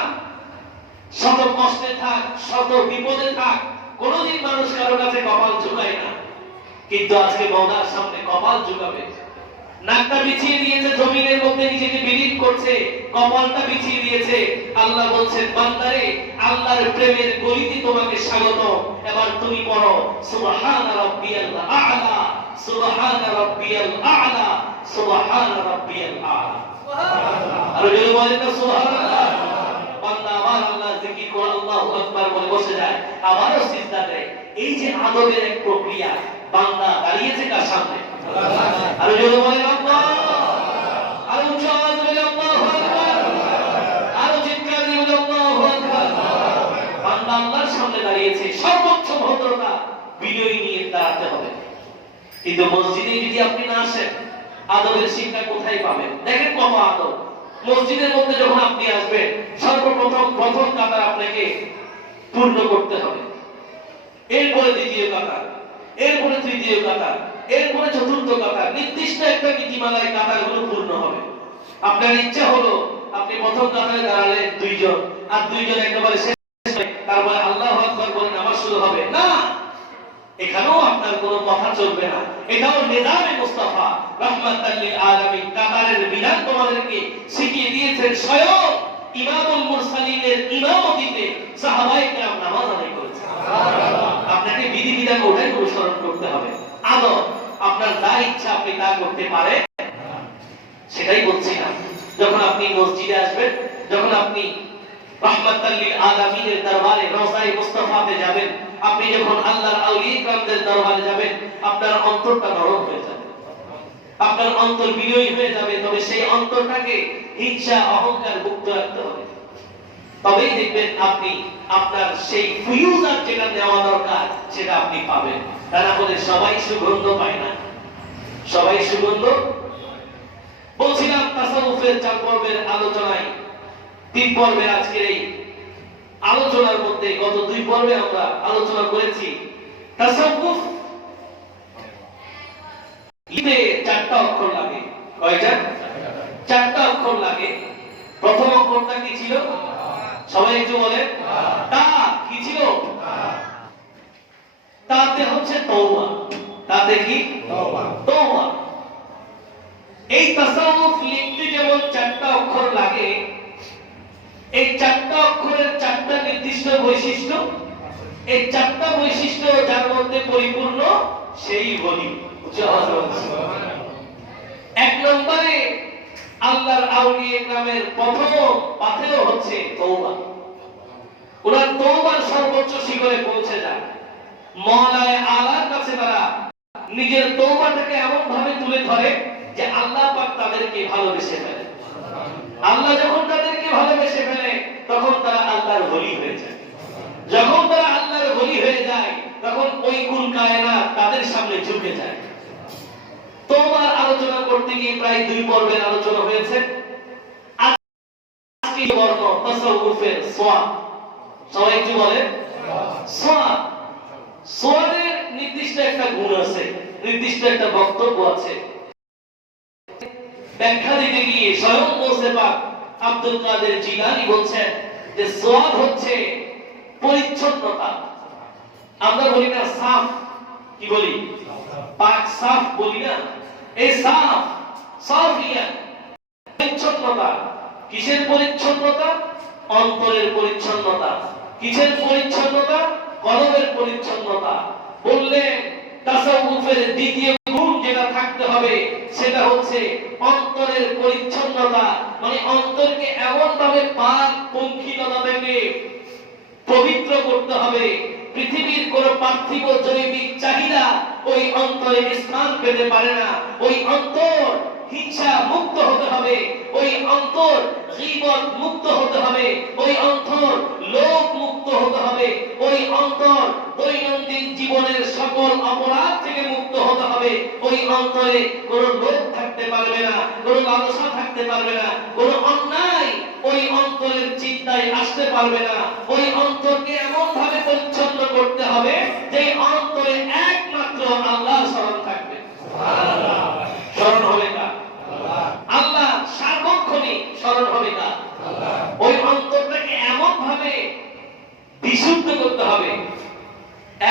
শত কষ্টে থাক, শত বিপদে থাক, কোনোদিন মানুষ কারো কাছে কপাল ঝুঁকায় না, কিন্তু আজকে মাওলার সামনে কপাল ঝুঁকাবে। নাকটা বিছিয়ে দিয়েছে, জমিনের মধ্যে নিজেকে বিলীন করছে, কপালটা বিছিয়ে দিয়েছে। আল্লাহ বলছেন বান্দারে, আল্লাহর প্রেমের গলিতে তোমাকে স্বাগত। এবার তুমি পড়ো সুবহান রাব্বিয়াল আ'লা, সুবহান রাব্বিয়াল আ'লা, সুবহান রাব্বিয়াল আ'লা। সুবহানাল্লাহ। আর যদি বলেন না সুবহানাল্লাহ, বান্দা আবার আল্লাহর জিকির করে আল্লাহু আকবার বলে বসে যায়, আবারও সিজদা দেয়। এই যে আদবের এক প্রক্রিয়া, বান্দা দাঁড়িয়েছে কার সামনে? আল্লাহ। আর যদি বলেন আল্লাহ, আর উচ্চ আওয়াজ বলে আল্লাহু আকবার, আর চিৎকার দিয়ে বলে আল্লাহু আকবার। বান্দা আল্লাহর সামনে দাঁড়িয়েছে, সর্বোচ্চ ভদ্রতা বিনয় নিয়ে দাঁড়াতে হবে। কিন্তু মসজিদে যদি আপনি না আসেন, আদবের শিক্ষা কোথায় পাবেন? দেখেন কত আদব। মসজিদের মধ্যে যখন আপনি আসবেন, সর্বপ্রথম প্রথম কাতার আপনাকে পূর্ণ করতে হবে, এরপরে দ্বিতীয় কাতার, এরপরে তৃতীয় কাতার, এরপরে চতুর্থ কাতার। নির্দিষ্ট একটা নীতিমালায় কাতারগুলো পূর্ণ হবে। আপনার ইচ্ছা হলো আপনি প্রথম কাতারে দাঁড়ালেন দুইজন, আর দুইজন একেবারে শেষে, তারপরে আল্লাহু আকবার বলে নামাজ শুরু হবে না। এখানেও আপনার কোনো কথা চলবে না। এটাও নিজামে মুস্তাফা রাহমাতাল লিল আলামিন কাতারের বিধান তোমাদেরকে শিখিয়ে দিয়েছেন। স্বয়ং ইমামুল মুরসালিনের ইমামতিতে সাহাবায়ে কেরাম নামাজ আদায় করেছেন। সুবহানাল্লাহ। আপনাকে বিধিবিধান ওটাই অনুসরণ করতে হবে। আদব, আপনার যা ইচ্ছা আপনি তা করতে পারেন, সেটাই বলছি না। যখন আপনি মসজিদে আসবেন, যখন আপনি রাহমাতাল লিল আলামিনের দরবারে রওজায়ে মুস্তাফাতে যাবেন, আপনি যখন আল্লাহর আউলিয়া ইকরামদের দরবারে যাবেন, আপনার অন্তরটা নরম হয়ে যাবে, আপনার অন্তর বিনয়ী হয়ে যাবে। তবে সেই অন্তরটাকে হিংসা অহংকার মুক্ত রাখতে হবে। তবেই দেখবেন আপনি আপনার সেই ফিউজার যেটা নেওয়া দরকার সেটা আপনি পাবেন। তা না হলে সবাই সুগন্ধ পায় না। সবাই সুগন্ধ। বলছিলাম তাসাউফের 4 পর্বের আলোচনায় 3 পর্বের আজকের এই আলোচনার মধ্যে গত 2 পর্বে আমরা আলোচনা করেছি তাসাউফ লিখতে 4টা অক্ষর লাগে। কয়টা? 4টা অক্ষর লাগে। প্রথম অক্ষরটা কি ছিল? সবাই একটু বলেন। তা। কি ছিল? তাতে হচ্ছে তওবা। তাতে কি? তওবা। তওবা। এই তাসাউফ লিখতে যেমন 4টা অক্ষর লাগে, এই 4টা অক্ষরের 4টা নির্দিষ্ট বৈশিষ্ট্য। এই 4টা বৈশিষ্ট্য যার মধ্যে পরিপূর্ণ সেই বলি। এক নম্বরে আল্লাহর আউলিয়া کرامের প্রথম পাথেয় হচ্ছে তওবা। ওরা তওবার সর্বোচ্চ শিখরে পৌঁছে যায়। মওলায়ে আলার কাছে তারা নিজের তওবাটাকে এমন ভাবে তুলে ধরে যে আল্লাহ পাক তাদেরকে ভালোবেসে ফেলে। আল্লাহ যখন তাদেরকে ভালোবেসে ফেলে তখন তারা আল্লাহর ওলি হয়ে যায়। যখন তারা আল্লাহর ওলি হয়ে যায় তখন ওই কুল কায়নাত তাদের সামনে ঝুঁকে যায়। তওবার আলোচনা করতে গিয়ে প্রায় 2 পর্বের আলোচনা হয়েছে। আজকে বর্ণ তাসাউফের সোয়াদ। সবাই একটু বলেন সোয়াদ। সোয়াদের নির্দিষ্ট একটা গুণ আছে, নির্দিষ্ট একটা বক্তব্য আছে। ব্যাখ্যা দিতে গিয়ে স্বয়ং গৌসে পাক আব্দুল কাদের জিলানী বলছেন যে সোয়াদ হচ্ছে পরিচ্ছন্নতা। আমরা বলি না সাফ, কি বলি? পাক সাফ বলি না। এই সাফ সাফিয়া পরিচ্ছন্নতা। কিসের পরিচ্ছন্নতা? অন্তরের পরিচ্ছন্নতা। কিসের পরিচ্ছন্নতা? কলবের পরিচ্ছন্নতা। বললেন তাসাউফের দ্বিতীয় গুণ যেটা থাকতে হবে সেটা হচ্ছে অন্তরের পরিচ্ছন্নতা। মানে অন্তরকে এমন ভাবে পাক পঙ্কিলতা থেকে পবিত্র করতে হবে পৃথিবীর কোন পার্থিব জৈবিক চাহিদা ওই অন্তরে স্থান পেতে পারে না। ওই অন্তর হিংসা মুক্ত হতে হবে, ওই অন্তর গীবত মুক্ত হতে হবে, ওই অন্তর লোভ মুক্ত হতে হবে, ওই অন্তর দৈনন্দিন জীবনের সকল অপরাধ থেকে মুক্ত হতে হবে। ওই অন্তরে কোনো লোভ থাকতে পারবে না, কোনো লালসা থাকতে পারবে না, কোনো অন্যায় ওই অন্তরের চিন্তায় আসতে পারবে না। ওই অন্তরকে এমন ভাবে পরিচ্ছন্ন করতে হবে যে অন্তরে একমাত্র আল্লাহর স্মরণ থাকবে। সুবহানাল্লাহ। স্মরণ হবে না আল্লাহ, সার্বক্ষণিক স্মরণ হবে না আল্লাহ। ওই অন্তরটাকে এমন ভাবে বিশুদ্ধ করতে হবে,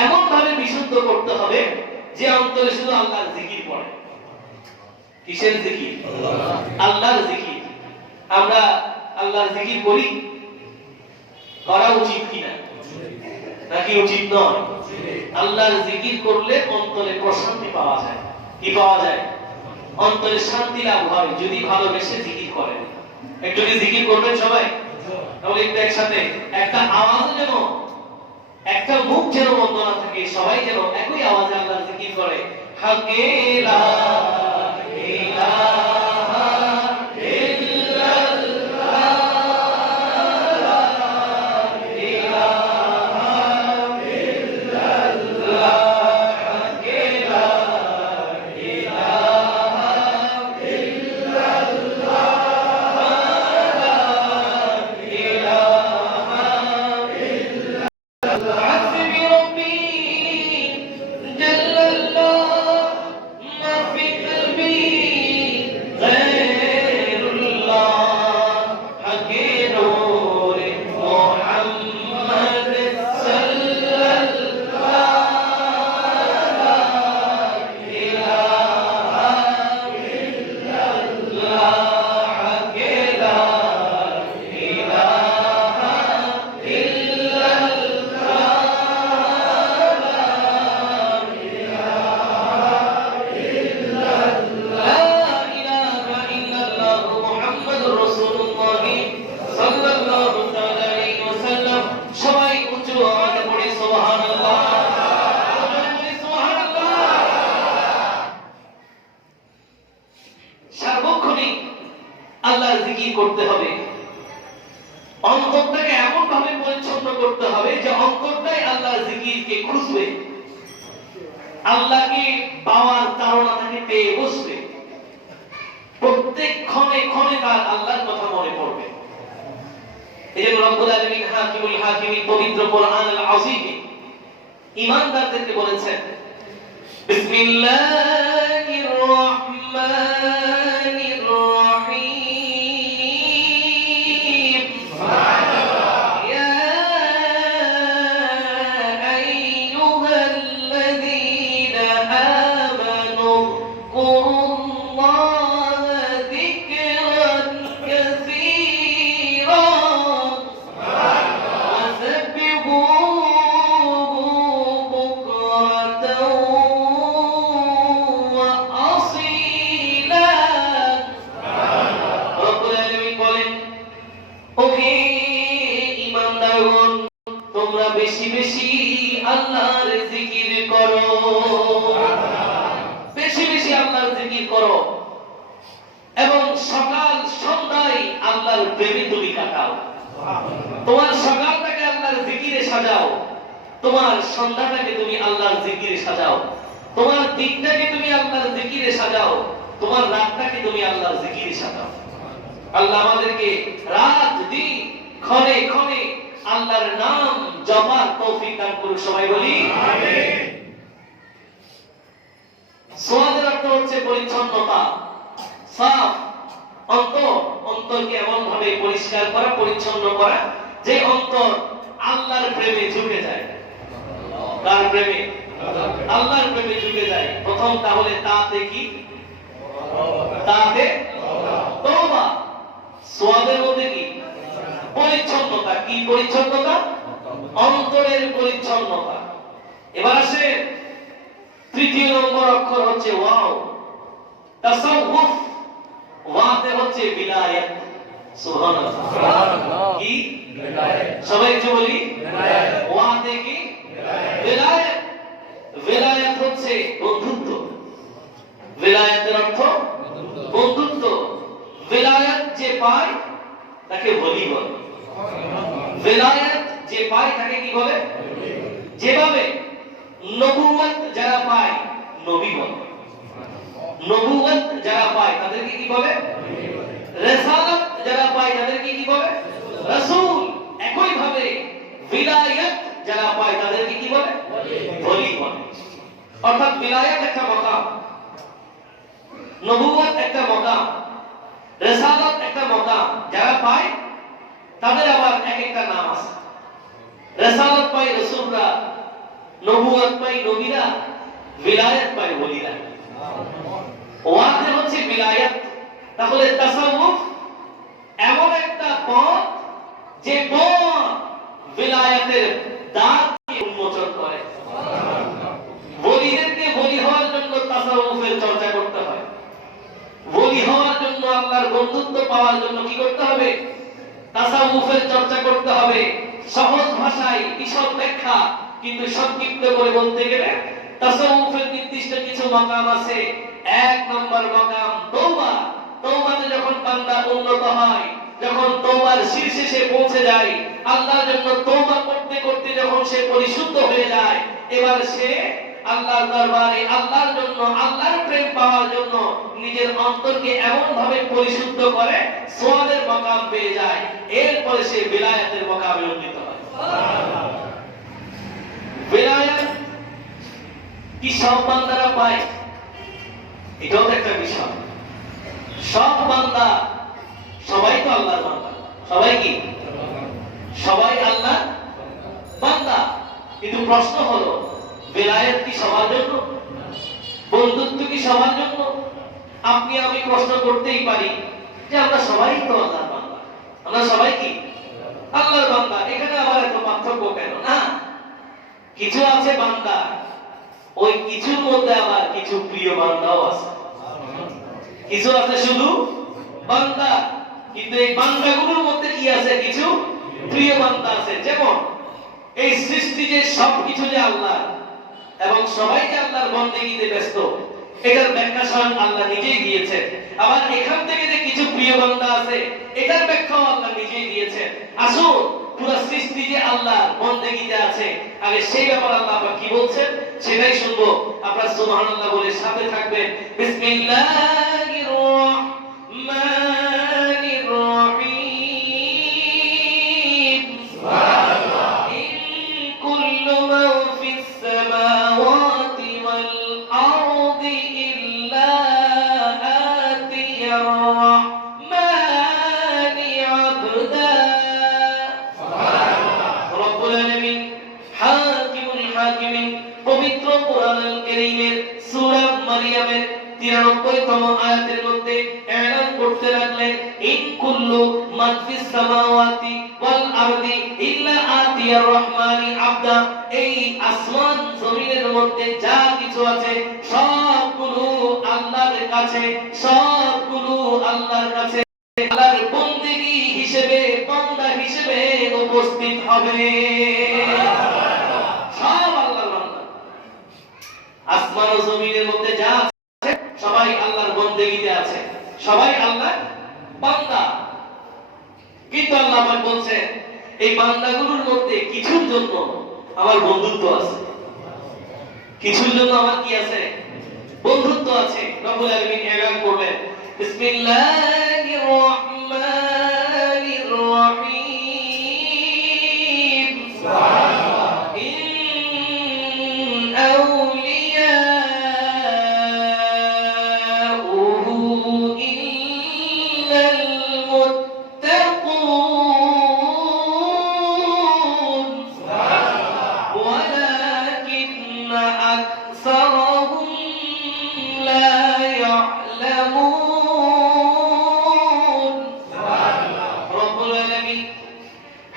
এমন ভাবে বিশুদ্ধ করতে হবে যে অন্তরে শুধু আল্লাহর জিকির পড়ে। কিসের জিকির? আল্লাহর জিকির। আমরা আল্লাহর জিকির করি, করা উচিত কিনা নাকি উচিত নয়? আল্লাহর জিকির করলে অন্তরে প্রশান্তি পাওয়া যায়। কি পাওয়া যায়? অন্তরে শান্তি লাভ হয় যদি ভালোবেসে জিকির করেন। একটু কি জিকির করবেন সবাই? তাহলে একটু একসাথে একটা আওয়াজ যেন, একটা মুখ যেন বন্ধ না থাকে, সবাই যেন একই আওয়াজে আল্লাহর জিকির করে। হাকে লা ইলাহা ইল্লাল্লাহ লা ইলাহা ইল্লাল্লাহ হাকে লা ইলাহা ইল্লাল্লাহ লা ইলাহা ইল্লাল্লাহ হাসবি রব্বি জাল্লাল্লাহ মা ফি কলবি গায়রুল্লাহ হাকে নূরে মুহাম্মদ সাল্লাল্লাহ লা ইলাহা ইল্লাল্লাহ হাকে লা ইলাহা ইল্লাল্লাহ লা ইলাহা ইল্লাল্লাহ মুহাম্মাদুর রাসূলুল্লাহ সাল্লাল্লাহু তাআলা আলাইহি ওয়াসাল্লাম। সবাই উচ্চ আওয়াজে পড়ি সুবহানাল্লাহ, পড়ি সুবহানাল্লাহ। সার্বক্ষণিক আল্লাহর জিকির করতে হবে। অন্তরটাকে এমন ভাবে পরিচ্ছন্ন করতে হবে যে অন্তরটাই আল্লাহর জিকিরকে খুঁজবে। আল্লাহকে পাওয়ার তাড়না তাকে পেয়ে বসবে, প্রত্যেক ক্ষণে ক্ষণে তার আল্লাহর কথা মনে পড়বে। এই জন্য রব্বুল আলামিন হাকিমুল হাকিমিন পবিত্র কোরআনুল আযীমে ঈমানদারদেরকে বলেছেন, বিসমিল্লাহির রহমানির রহিম, সুবহানাল্লাহ, ইয়া আইয়ুহাল্লাযীনা আমানু কুরুল্লাহা যিকরান কাসীরা তোমরা বেশি বেশি আল্লাহর জিকির করো, বেশি বেশি আল্লাহর জিকির করো এবং সকাল সন্ধ্যায় আল্লাহর প্রেমে তুমি কাটাও। তোমার সকালটাকে আল্লাহর জিকিরে সাজাও, তোমার সন্ধ্যাটাকে তুমি আল্লাহর জিকিরে সাজাও, তোমার দিনটাকে তুমি আল্লাহর জিকিরে সাজাও, তোমার রাতটাকে তুমি আল্লাহর জিকিরে সাজাও। আল্লাহ আমাদেরকে রাত দিন ক্ষণে ক্ষণে আল্লাহর নাম জপার তৌফিক দান করুন। সবাই বলি আমিন। সোয়াদের অর্থ হচ্ছে পরিচ্ছন্নতা, সাফ অন্তর, অন্তরকে এমন ভাবে পরিষ্কার করা, পরিচ্ছন্ন করা যে অন্তর আল্লাহর প্রেমে ঝুঁকে যায়। কার প্রেমে? আল্লাহর প্রেমে ঝুঁকে যায়। প্রথম তাহলে তাতে কি? তাতে তওবা। সোয়াদের মধ্যে কি? পরিচ্ছন্নতা। কি পরিচ্ছন্নতা? অন্তরের পরিচ্ছন্নতা। এবার আসে তৃতীয় নম্বর অক্ষর হচ্ছে ওয়াও, তাসাউফ। ওয়াতে হচ্ছে বিলায়াত। সুবহানাল্লাহ, সুবহানাল্লাহ। কি বিলায়াত? সবাই একটু বলি বিলায়াত। ওয়াতে কি? বিলায়াত। বিলায়াত হচ্ছে বন্ধুত্ব। বিলায়াতের অর্থ বন্ধুত্ব। বিলায়াত যে পায় তাকে ওলি বলে। বিলায়াত যে পায় তাকে কি বলে? যেভাবে নবুয়ত যারা পায় নবী বলে, নবুয়ত যারা পায় তাদেরকে কি বলে? রিসালাত যারা পায় তাদেরকে কি বলে? রাসূল। একই ভাবে বিলায়াত যারা পায় তাদেরকে কি বলে? ওলি বলে। অর্থাৎ বিলায়াত একটা মাকাম, নবুয়ত একটা মাকাম, রিসালাত একটা মাকাম। যারা পায় তাদের আবার এক একটা নাম আছে। রিসালাত পায় রাসূলরা, নবুয়ত পায় নবীরা, বিলায়াত পায় ওলিরা। ওয়াতে হচ্ছে বিলায়াত। তাহলে তাসাউফ এমন একটা পথ যে পথ বিলায়াতের দ্বারকে উন্মোচন করে। ওলিদেরকে ওলি হওয়ার জন্য তাসাউফের চর্চা করতে হয়। ওলি হওয়ার জন্য, আল্লাহর বন্ধুত্ব পাওয়ার জন্য কি করতে হবে? তাসাউফের চর্চা করতে হবে। সহজ ভাষায় বিশদ ব্যাখ্যা, কিন্তু সংক্ষিপ্ত করে বলতে গেলে তাসাউফের নির্দিষ্ট কিছু মাকাম আছে। এক নম্বর মাকাম তওবা। তওবাতে যখন বান্দা উন্নত হয়, যখন তওবার শীর্ষে সে পৌঁছে যায়, আল্লাহর জন্য তওবা করতে করতে যখন সে পরিশুদ্ধ হয়ে যায়, এবার সে আল্লাহর দরবারে আল্লাহর জন্য, আল্লাহর প্রেম পাওয়ার জন্য নিজের অন্তরকে এমন ভাবে পরিশুদ্ধ করে সোয়াদের মাকাম পেয়ে যায়। এরপরে সে বিলায়াতের মাকামে উন্নীত হয়। বিলায়াত কি সব বান্দারা পায়? এটাও একটা বিষয়। সব বান্দা, সবাই তো আল্লাহর বান্দা। সবাই কি? সবাই আল্লাহ বান্দা। কিন্তু প্রশ্ন হলো, বিলায়াত কি সবার জন্য? বন্ধুত্ব কি সবার জন্য? আপনি আমি প্রশ্ন করতেই পারি যে আমরা সবাই তো আল্লাহর বান্দা, আমরা সবাই কি আল্লাহর বান্দা। এখানে আবার এত পার্থক্য কেন? না, কিছু আছে বান্দা, ওই কিছুর মধ্যে আবার কিছু প্রিয় বান্দাও আছে। কিছু আছে শুধু বান্দা, কিন্তু এই বান্দাগুলোর মধ্যে কি আছে? কিছু প্রিয় বান্দা আছে। যেমন এই সৃষ্টি যে সবকিছু যে আল্লাহ এবং সবাই যে আল্লাহর বন্দেগীতে ব্যস্ত, এটার ব্যাখ্যা স্বয়ং আল্লাহ নিজেই দিয়েছেন। আবার এখান থেকে যে কিছু প্রিয় বান্দা আছে, এটার ব্যাখ্যাও আল্লাহ নিজেই দিয়েছেন। আসুন পুরো সৃষ্টি যে আল্লাহর বন্দেগীতে আছে, আগে সেই ব্যাপার আল্লাহ পাক কি বলছেন সেটাই শুনবো। আপনারা সুবহানাল্লাহ বলে সাথে থাকবেন। বিসমিল্লাহির রাহমানির রহিম। সুবহানাল্লাহ। ইন কুল্লু মান ফিস সামাওয়াতি ওয়াল আরদি ইল্লা আতিয়ার রাহমানি আবদা। রব্বুল আলামিন হাকিমুল হাকিমিন পবিত্র কোরআনুল কারীমের সূরা মারইয়ামের 93তম আয়াতের মধ্যে এলান করতে লাগলেন, ইন কুল্লু মান ফিস সামাওয়াতি ওয়াল আরদি ইল্লা আতিয়ার রহমানি আবদা। এই আসমান জমিনের মধ্যে যা কিছু আছে সবগুলো আল্লাহর কাছে, সবগুলো আল্লাহর কাছে আল্লাহর বন্দেগী হিসেবে, বান্দা হিসেবে উপস্থিত হবে। সব আল্লাহর বান্দা। আসমান ও জমিনের মধ্যে যা আছে সবাই আল্লাহর বন্দেগীতে আছে, সবাই আল্লাহর বান্দা। কিন্তু আল্লাহ পাক বলছেন এই বান্দাগুলোর মধ্যে কিছুর জন্য আমার বন্ধুত্ব আছে, কিছুর জন্য আমার কি আছে? বন্ধুত্ব আছে। রব্বুল আলামিন এলান করবেন, বিসমিল্লাহির রাহমানির রহিম। সুবহানাল্লাহ। ইন আউলিয়াউহু ইল্লাল মুত্তাকুন। সুবহানাল্লাহ। ওয়ালাকিন্না আকসারাহুম লা ইয়ালামুন। সুবহানাল্লাহ। রব্বুল আলামিন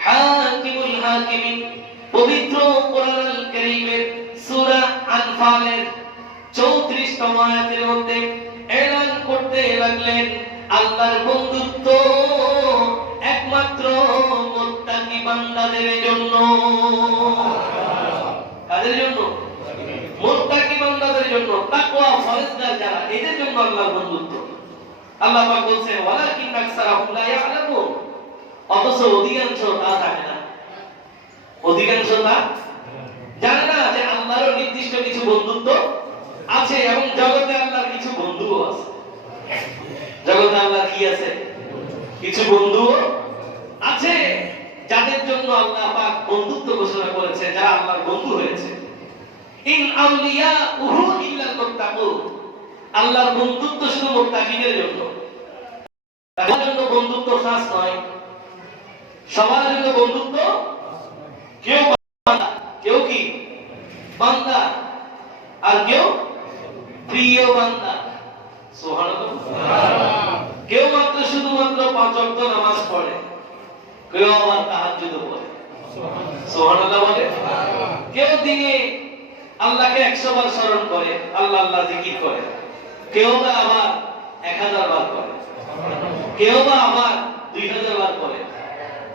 হাকিমুল হাকিমিন পবিত্র কোরআনুল কারীমের সূরা আনফালের 34তম আয়াতের মধ্যে এলান করতে লাগলেন আল্লাহর বন্ধুত্ব একমাত্র মুত্তাকি বান্দাদের জন্য। কাদের জন্য? মুত্তাকি বান্দাদের জন্য, তাকওয়া ফরজদার যারা, এদের জন্য আল্লাহর বন্ধুত্ব। আল্লাহ পাক বলছেন, ওয়ালাকিন আকসারাহুম লা ইয়ালামুন। অথচ অধিকাংশ তা জানে না, অধিকাংশ তা জানে না যে আল্লাহর নির্দিষ্ট কিছু বন্ধুত্ব আছে এবং জগতে আল্লাহর কিছু বন্ধুও আছে। জগতে আল্লাহর কি আছে? কিছু বন্ধুও আছে যাদের জন্য আল্লাহ পাক বন্ধুত্ব ঘোষণা করেছে, যারা আল্লাহর বন্ধু হয়েছে। ইন আউলিয়াউহু ইল্লাল মুত্তাকুন। আল্লাহর বন্ধুত্ব শুধু মুত্তাকিনের জন্য। তাদের জন্য বন্ধুত্ব খাস নয়, সবার জন্য বন্ধুত্ব। কেউ বান্দা, কেউ কি বান্দা, আর কেউ প্রিয় বান্দা। সুবহানাল্লাহ। কেউ মাত্র শুধুমাত্র 5 ওয়াক্ত নামাজ পড়ে, কেউ আবার তাহাজ্জুদ পড়ে। সুবহানাল্লাহ বলে। কেউ দিনে আল্লাহকে 100 বার স্মরণ করে, আল্লাহ আল্লাহ জিকির করে। কেউ বা আবার 1000 বার করে, কেউ বা আবার 2000 বার করে,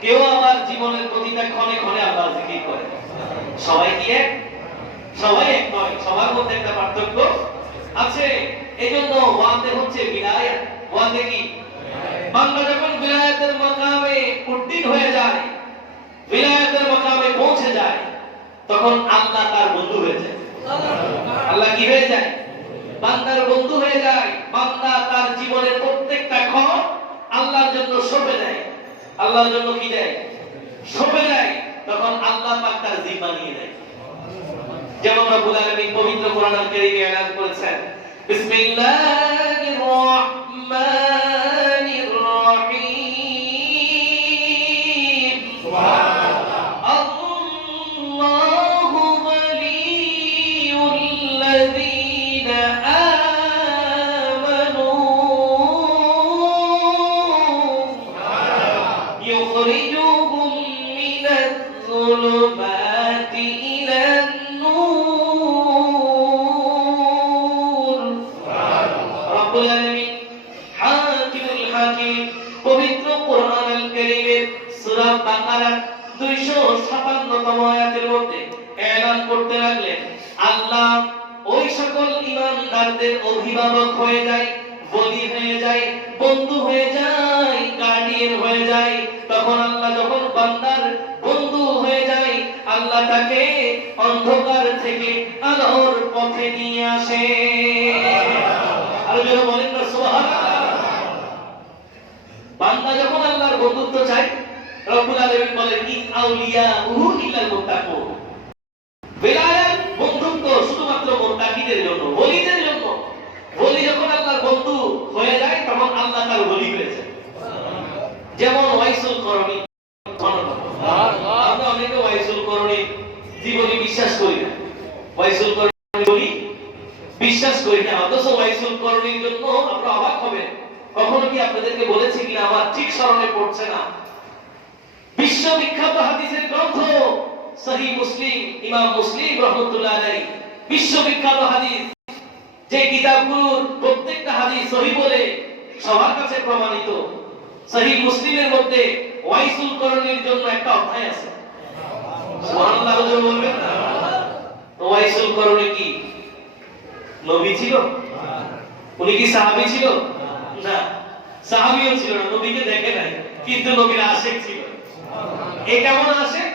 কেউ আবার জীবনের প্রতিটা ক্ষণে ক্ষণে আল্লাহ জিকির করে। সবাই কি এক? সবাই এক নয়, সবার মধ্যে একটা পার্থক্য আছে। এজন্য ওয়াদে হচ্ছে বিলায়াত। ওয়াদে কি? বান্দা যখন বিলায়াতের মাকামে উত্তীর্ণ হয়ে যায়, বিলায়াতের মাকামে পৌঁছে যায়, তখন আল্লাহ তার বন্ধু হয়ে যায়। আল্লাহ কি হয়ে যায়? বান্দার বন্ধু হয়ে যায়। বান্দা তার জীবনের প্রত্যেকটা ক্ষণ আল্লাহর জন্য সঁপে দেয়। আল্লাহর জন্য কি দেয়? সঁপে দেয়। তখন আল্লাহ পাক তার জিম্মা নিয়ে নেয়। যেমন রব্বুল আলামিন পবিত্র কোরআনুল কারীমে এলান করেছেন, বিসমিল্লাহির রাহমানির রহিম। সুবহানাল্লাহ। আল্লাহু ওয়ালিয়ুল্লাযীনা আমানু ইউখরিজুহুম মিনাজ যুলুমাতি ইলান নূর। রব্বুল আলামিন হাকিমুল হাকিম পবিত্র কোরআনুল কারীমের সূরা বাকারার 257তম আয়াতের মধ্যে এলান করতে লাগলেন, আল্লাহ ওই সকল ঈমানদারদের অভিভাবক হয়ে যায়, ওলি হয়ে যায়, বন্ধু হয়ে যায়, গার্ডিয়ান হয়ে যায়। তখন আল্লাহ যখন বান্দার বান্দাকে অন্ধকার থেকে আলোর পথে নিয়ে আসে। আর যারা বলেন না সুবহানাল্লাহ। বান্দা যখন আল্লাহর বন্ধুত্ব চায়, রব্বুল আলামিন বলেন ইন আউলিয়াহু ইল্লাল মুত্তাকুন। বেলায়াত বন্ধুত্ব শুধুমাত্র মুত্তাকিদের জন্য, ওলিদের জন্য। ওলি যখন আল্লাহর বন্ধু হয়ে যায় তখন আল্লাহ তার ওলি হয়ে যায়। যেমন ওয়াইসুল করণী, আমরা অনেকে ওয়াইসুল করণী জীবনে বিশ্বাস করি না, ওয়াইসুল করণী বিশ্বাস করি না, অথচ ওয়াইসুল করণীর জন্য আমরা অবাক হবেন। কখনো কি আপনাদেরকে বলেছি কিনা আমার ঠিক স্মরণে পড়ছে না, বিশ্ববিখ্যাত হাদিসের গ্রন্থ সহিহ মুসলিম, ইমাম মুসলিম রাহমাতুল্লাহ আলাইহি, বিশ্ববিখ্যাত হাদিস, যে কিতাবগুলোর প্রত্যেকটা হাদিস সহিহ বলে সবার কাছে প্রমাণিত। সহিহ মুসলিমের মধ্যে ওয়াইসুল করণীর জন্য একটা অধ্যায় আছে। সুবহানাল্লাহ বলবেন না? ওয়াইসুল করণী কি নবী ছিল? উনি কি সাহাবী ছিল? না, সাহাবীও ছিল না, নবীকে দেখে নাই, কিন্তু নবীর আশিক ছিল। এই কেমন আশিক,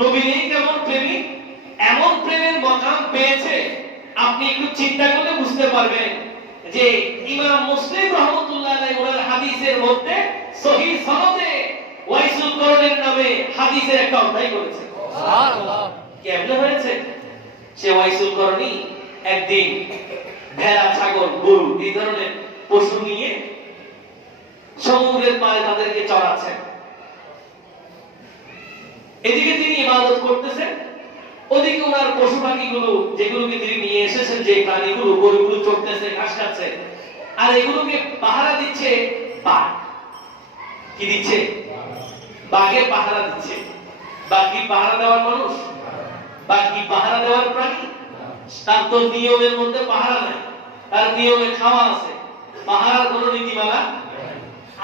নবীরই কেমন প্রেমিক, এমন প্রেমের মাকাম পেয়েছে আপনি একটু চিন্তা করলে বুঝতে পারবেন যে ইমাম মুসলিম রাহমাতুল্লাহ আলাইহি ওনার হাদিসের মধ্যে সহিহ সনদে ওয়াইসুল করণের নামে হাদিসের একটা অধ্যায় করেছে। সুবহানাল্লাহ। কেমনে হয়েছে? সে ওয়াইসুল করণী একদিন ভেড়া, ছাগল, গরু এই ধরনের পশু নিয়ে সমুদ্রের পাড়ে তাদেরকে চড়াচ্ছেন। এদিকে তিনি ইবাদত করতেছেন, ওদিকে ওনার পশু পাখিগুলো যেগুলোকে তিনি নিয়ে এসেছেন, যে প্রাণীগুলো, গরুগুলো চড়তেছে, ঘাস খাচ্ছে, আর এগুলোকে পাহারা দিচ্ছে বাঘ। কি দিচ্ছে? বাঘে পাহারা দিচ্ছে। বাঘ কি পাহারা দেওয়ার মানুষ? বাঘ কি পাহারা দেওয়ার প্রাণী? তার তো নিয়মের মধ্যে পাহারা নাই, তার নিয়মে খাওয়া আছে, পাহারার কোনো নীতিমালা।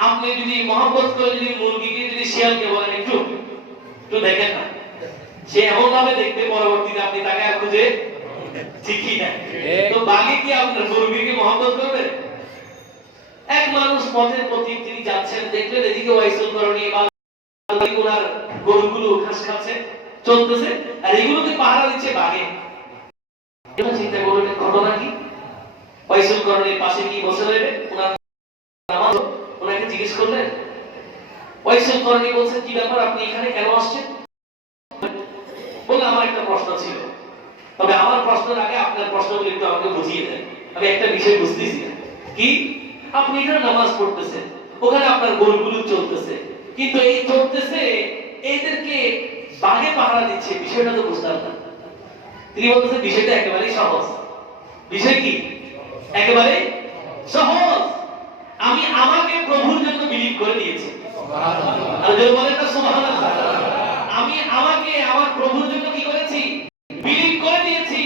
আপনি যদি মহব্বত করে যদি মুরগিকে যদি শিয়ালকে বলেন একটু একটু দেখেন না, সে এমন ভাবে দেখতে পরবর্তীতে আপনি তাকে আর খুঁজে ঠিকই না। তো বাঘে কি আপনার মুরগিকে মহব্বত করবে? এক মানুষ পথের পথিক, তিনি যাচ্ছেন, দেখলেন এদিকে ওয়াইসুল করণী ওনার গরুগুলো ঘাস খাচ্ছে, চলতেছে, আর এগুলোকে পাহারা দিচ্ছে বাঘে। এবার চিন্তা করলেন ঘটনা কি? ওয়াইসুল করণীর পাশে কি বসে রইবে ওনার নামাজ, ওনাকে জিজ্ঞেস করলেন। ওয়াইসুল করণী বলছেন কি ব্যাপার, আপনি এখানে কেন আসছেন? বলে আমার একটা প্রশ্ন ছিল, তবে আমার প্রশ্নের আগে আপনার প্রশ্নগুলো একটু আমাকে বুঝিয়ে দেন, আমি একটা বিষয় বুঝতেছি না। কি? আপনি এখানে নামাজ পড়তেছেন, ওখানে আপনার গরুগুলো চলতেছে, কিন্তু এই চলতেছে এদেরকে বাঘে পাহারা দিচ্ছে, বিষয়টা তো বুঝলাম না। তিনি বলতেছেন বিষয়টা একেবারেই সহজ। বিষয় কি? একেবারে সহজ। আমি আমাকে প্রভুর জন্য বিলীন করে দিয়েছি। সুবহানাল্লাহ। আর যদি বলেন না সুবহানাল্লাহ, আমি আমাকে আমার প্রভুর জন্য কি করেছি? বিলীন করে দিয়েছি।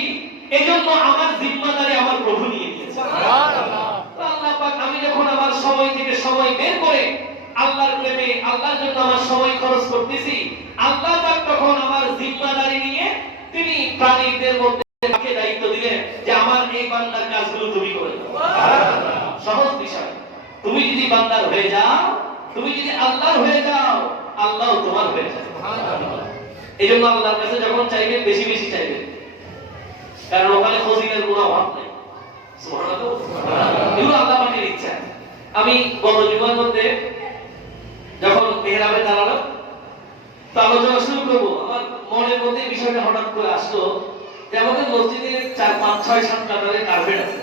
এজন্য আমার জিম্মাদারি আমার প্রভু নিয়ে নিয়েছে। সুবহানাল্লাহ। আল্লাহ পাক, আমি যখন আমার সময় থেকে সময় বের করে আল্লাহর প্রেমে, আল্লাহর জন্য আমার সময় খরচ করতেছি, আল্লাহ পাক তখন আমার জিম্মাদারি নিয়ে তিনি প্রাণীদের মধ্যে আমাকে দায়িত্ব দিলেন যে আমার এই বান্দার কাজগুলো তুমি করে দাও। সুবহানাল্লাহ। সহজ বিষয়। তুমি যদি বান্দার হয়ে যাও, তুমি যদি আল্লাহর হয়ে যাও, আল্লাহ তোমার হয়ে যাবে। সুবহানাল্লাহ। এইজন্য আল্লাহর কাছে যখন চাইবেন বেশি বেশি চাইবেন, কারণ ওখানে ফজিলের কোনো অভাব নেই। সুবহানাল্লাহ। এগুলো আল্লাহ পাকের ইচ্ছা। আমি গত জুমার মধ্যে যখন মেহরাবে দাঁড়ালাম, তো আলোচনা শুরু করবো, আমার মনের মধ্যে বিষয়টা হঠাৎ করে আসলো যে আমাদের মসজিদে 4, 5, 6, 7 কাতারের কার্পেট আছে।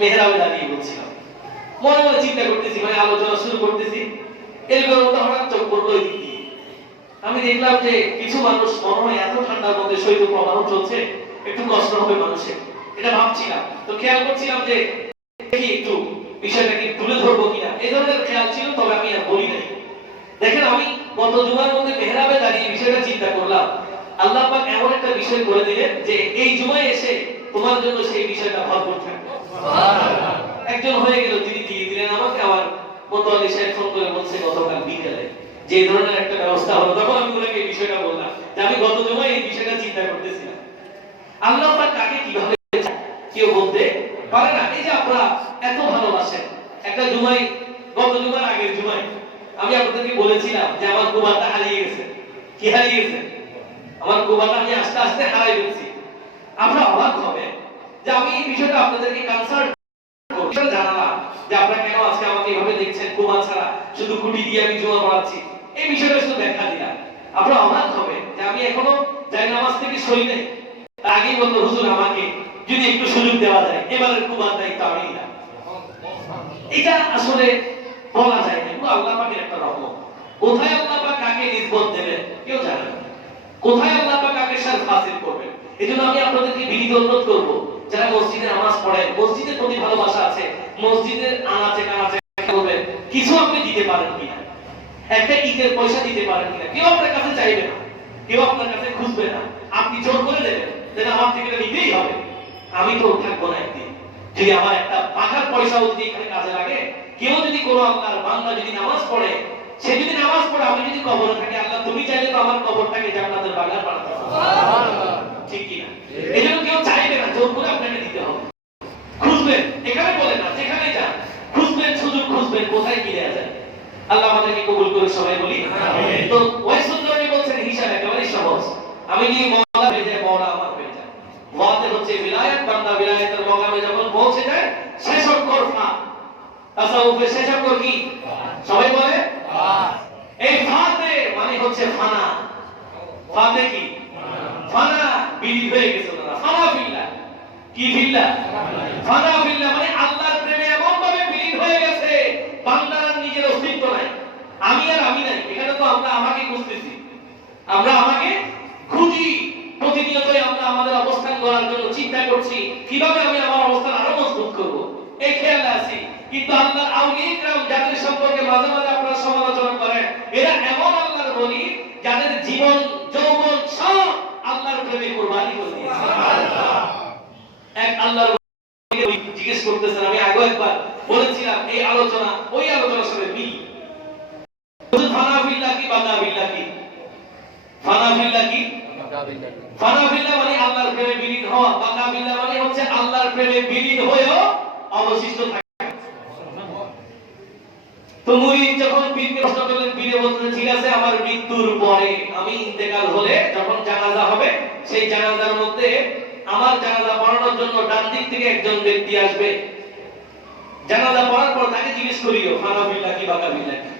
মেহরাবে দাঁড়িয়ে বলছিলাম, মনে মনে চিন্তা করতেছি, মানে আলোচনা শুরু করতেছি, এরকম মতো হঠাৎ চোখ পড়লো ওই দিক দিয়ে। আমি দেখলাম যে কিছু মানুষ মনে হয় এত ঠান্ডার মধ্যে শৈত্য প্রবাহ চলছে, একটু কষ্ট হবে মানুষের, এটা ভাবছিলাম। তো খেয়াল করছিলাম যে দেখি একটু বিষয়টাকে তুলে ধরবো কিনা, এই ধরনের খেয়াল ছিল, তবে আমি আর বলি নাই। দেখেন, আমি গত জুমার মধ্যে মেহরাবে দাঁড়িয়ে বিষয়টা চিন্তা করলাম, আল্লাহ পাক এমন একটা বিষয় করে দিলেন যে এই জুমায় এসে তোমার জন্য সেই বিষয়টা ভরপুর থাকবে। সুবহানাল্লাহ। একজন হয়ে গেল, তিনি দিয়ে দিলেন আমাকে। আমার মোতাল্লি সাহেব ফোন করে বলছে গতকাল বিকেলে যে এই ধরনের একটা ব্যবস্থা হলো, তখন আমি ওনাকে এই বিষয়টা বললাম যে আমি গত জুমায় এই বিষয়টা চিন্তা করতেছিলাম। আল্লাহ পাক কাকে কিভাবে চায় কেউ বলতে পারে না। এই যে আপনারা এত ভালোবাসেন, একটা জুমায়, গত জুমার আগের জুমায় আমি আপনাদেরকে বলেছিলাম যে আমার কুবাটা হারিয়ে গেছে। কি হারিয়ে গেছে? আমার কুবাটা আমি আস্তে আস্তে হারাই ফেলছি। আপনারা অবাক হবে যে আমি এই বিষয়টা আপনাদেরকে কনসাল্ট করব, জানালাম যে আপনারা কেন আজকে আমাকে এভাবে দেখছেন, কুবা ছাড়া শুধু কুটি দিয়ে আমি জুয়া পড়াচ্ছি, এই বিষয়টা শুধু ব্যাখ্যা দিলাম। আপনারা অবাক হবে যে আমি এখনো যাই নামাজ থেকে সই নাই, তার আগেই বললো হুজুর আমাকে যদি একটু সুযোগ দেওয়া যায়, এবারের কুবার দায়িত্ব আমি নিলাম। এটা আসলে বলা যায় না, এগুলো আল্লাহ পাকের একটা রহমত। কোথায় আল্লাহ পাক কাকে নিসবত দেবেন কেউ জানে না, কোথায় আল্লাহ পাক কাকে শারফ হাসিল করবেন। এজন্য আমি আপনাদেরকে বিনীত অনুরোধ করব, যারা মসজিদে নামাজ পড়েন, মসজিদের প্রতি ভালোবাসা আছে, মসজিদের আনাচে কানাচে করবেন, কিছু আপনি দিতে পারেন কিনা, একটা ঈদের পয়সা দিতে পারেন কিনা। কেউ আপনার কাছে চাইবে না, কেউ আপনার কাছে খুঁজবে না, আপনি জোর করে দেবেন যে আমার থেকে এটা নিতেই হবে, আমি তো থাকবো না একদিন। যদি আমার একটা পাখার পয়সাও যদি এখানে কাজে লাগে, কেউ যদি কোনো আল্লাহর বান্দা যদি নামাজ পড়ে, সে যদি নামাজ পড়ে, আমি যদি কবরে থাকি, আল্লাহ তুমি চাইলে তো আমার কবরটাকে জান্নাতের বাগান বানাতে পারো, ঠিক কি না? এজন্য কেউ চাইবে না, জোর করে আপনাকে দিতে হবে। খুঁজবেন, এখানে বলে না, যেখানে যান খুঁজবেন, সুযোগ খুঁজবেন, কোথায় কি দেয়া যায়। আল্লাহ আমাদেরকে কবুল করে, সবাই বলি আমিন। তো ওয়াইসুদ্দানি বলছেন হিসাব একেবারে সহজ, আমি যদি মওলা হয়ে যাই, মওলা আমার হয়ে যায়। ওয়াতে হচ্ছে বিলায়াত, বান্দা বিলায়াতের মকামে যখন পৌঁছে যায়, শেষ অক্ষর ফা। তাসাউফে শেষ অক্ষর কি? সবাই বলে ফা। এই ফাতে মানে হচ্ছে ফানা। ফাতে কি? ফানা, বিলীন হয়ে গেছে না, ফানা ফিল্লাহ। কি ফিল্লাহ? ফানা ফিল্লাহ মানে আল্লাহর প্রেমে এমন ভাবে বিলীন হয়ে গেছে, বান্দার নিজের অস্তিত্ব নাই, আমি আর আমি নাই। এখানে তো আমরা আমাকে খুঁজতেছি, আমরা আমাকে খুঁজি, প্রতিনিয়তই আমরা আমাদের অবস্থান করার জন্য চিন্তা করছি, কিভাবে আমি আমার অবস্থান আরো মজবুত করব, এই খেয়ালে আছি। কিন্তু আল্লাহর আউলিয়া ইকরাম যাদের সম্পর্কে মাঝে মাঝে আপনারা সমালোচনা করেন, এরা এমন আল্লাহর ওলি যাদের জীবন যৌবন সব আল্লাহর প্রেমে কুরবানি করে দিয়েছে। সুবহানাল্লাহ। এক আল্লাহর ওলি জিজ্ঞেস করতেছেন, আমি আগে একবার বলেছিলাম এই আলোচনা ওই আলোচনার সাথে মিল। হুজুর ফানা ফিল্লাহ কি বাকা বিল্লাহ কি? ফানা ফিল্লাহ কি? ফানা ফিল্লাহ মানে আল্লাহর প্রেমে বিলীন হওয়া, বাকা বিল্লাহ মানে হচ্ছে আল্লাহর প্রেমে বিলীন হয়েও অবশিষ্ট থাকা। তো মুরিদ যখন পীরকে প্রশ্ন করলেন, পীরে বলতেন ঠিক আছে, আমার মৃত্যুর পরে আমি ইন্তেকাল হলে যখন জানাজা হবে, সেই জানাজার মধ্যে আমার জানাজা পড়ানোর জন্য ডান দিক থেকে একজন ব্যক্তি আসবে। জানাজা পড়ার পর তাকে জিজ্ঞেস করিও ফানা ফিল্লাহ কি বাকা বিল্লাহ কি।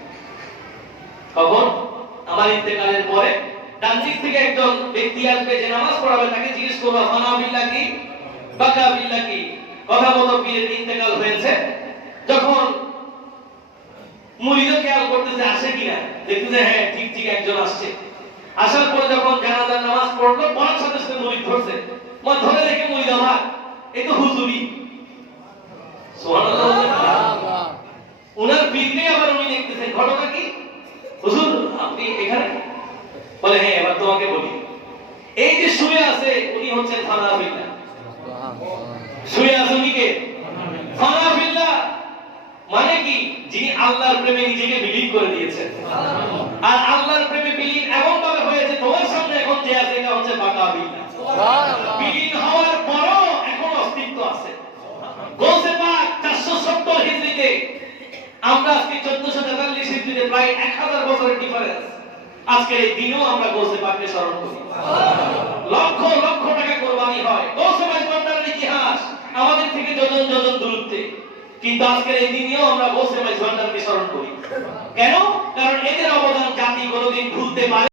কখন? আমার ইন্তেকালের পরে ডান দিক থেকে একজন ব্যক্তি আসবে, যে নামাজ পড়াবে, তাকে জিজ্ঞেস করবে ফানা ফিল্লাহ কি বাকা বিল্লাহ কি। কথা মতো পীরের ইন্তেকাল হয়েছে। যখন মুরিদও খেয়াল করতেছে আসে কিনা, দেখতেছে হ্যাঁ ঠিক ঠিক একজন আসছে। আসার পরে যখন জানাজার নামাজ পড়লো, পড়ার সাথে সাথে মুরিদ ধরছে, ধরে দেখে মুরিদ আমার এই তো হুজুরি। সুবহানাল্লাহ। ওনার পীরকে আবার উনি দেখতেছেন, ঘটনা কি? হুজুর আপনি এখানে? বলে হ্যাঁ, এবার তোমাকে বলি, এই যে শুয়ে আছে উনি হচ্ছেন ফানা ফিল্লাহ। শুয়ে আছে উনি কে? ফানা ফিল্লাহ মানে কি? যিনি আল্লাহর প্রেমে নিজেকে বিলীন করে দিয়েছেন। আর আল্লাহর প্রেমে বিলীন এমন ভাবে হয়েছে, তোমার সামনে এখন যে আছে এটা হচ্ছে বাকা বিল্লাহ। বিলীন হওয়ার পরও এখন অস্তিত্ব আছে। গৌসে পাক 470 হিজরিতে, আমরা আজকে 1443 হিজরিতে, প্রায় 1000 বছরের ডিফারেন্স। আজকে এই দিনেও আমরা গৌসে পাককে স্মরণ করি, লক্ষ লক্ষ টাকা কোরবানি হয়। গৌসে পাক ভান্ডারের ইতিহাস আমাদের থেকে যোজন যোজন দূরত্বে, কিন্তু আজকের এই দিনেও আমরা গৌসে পাক ভান্ডারকে স্মরণ করি। কেন? কারণ এদের অবদান জাতি কোনোদিন ভুলতে পারে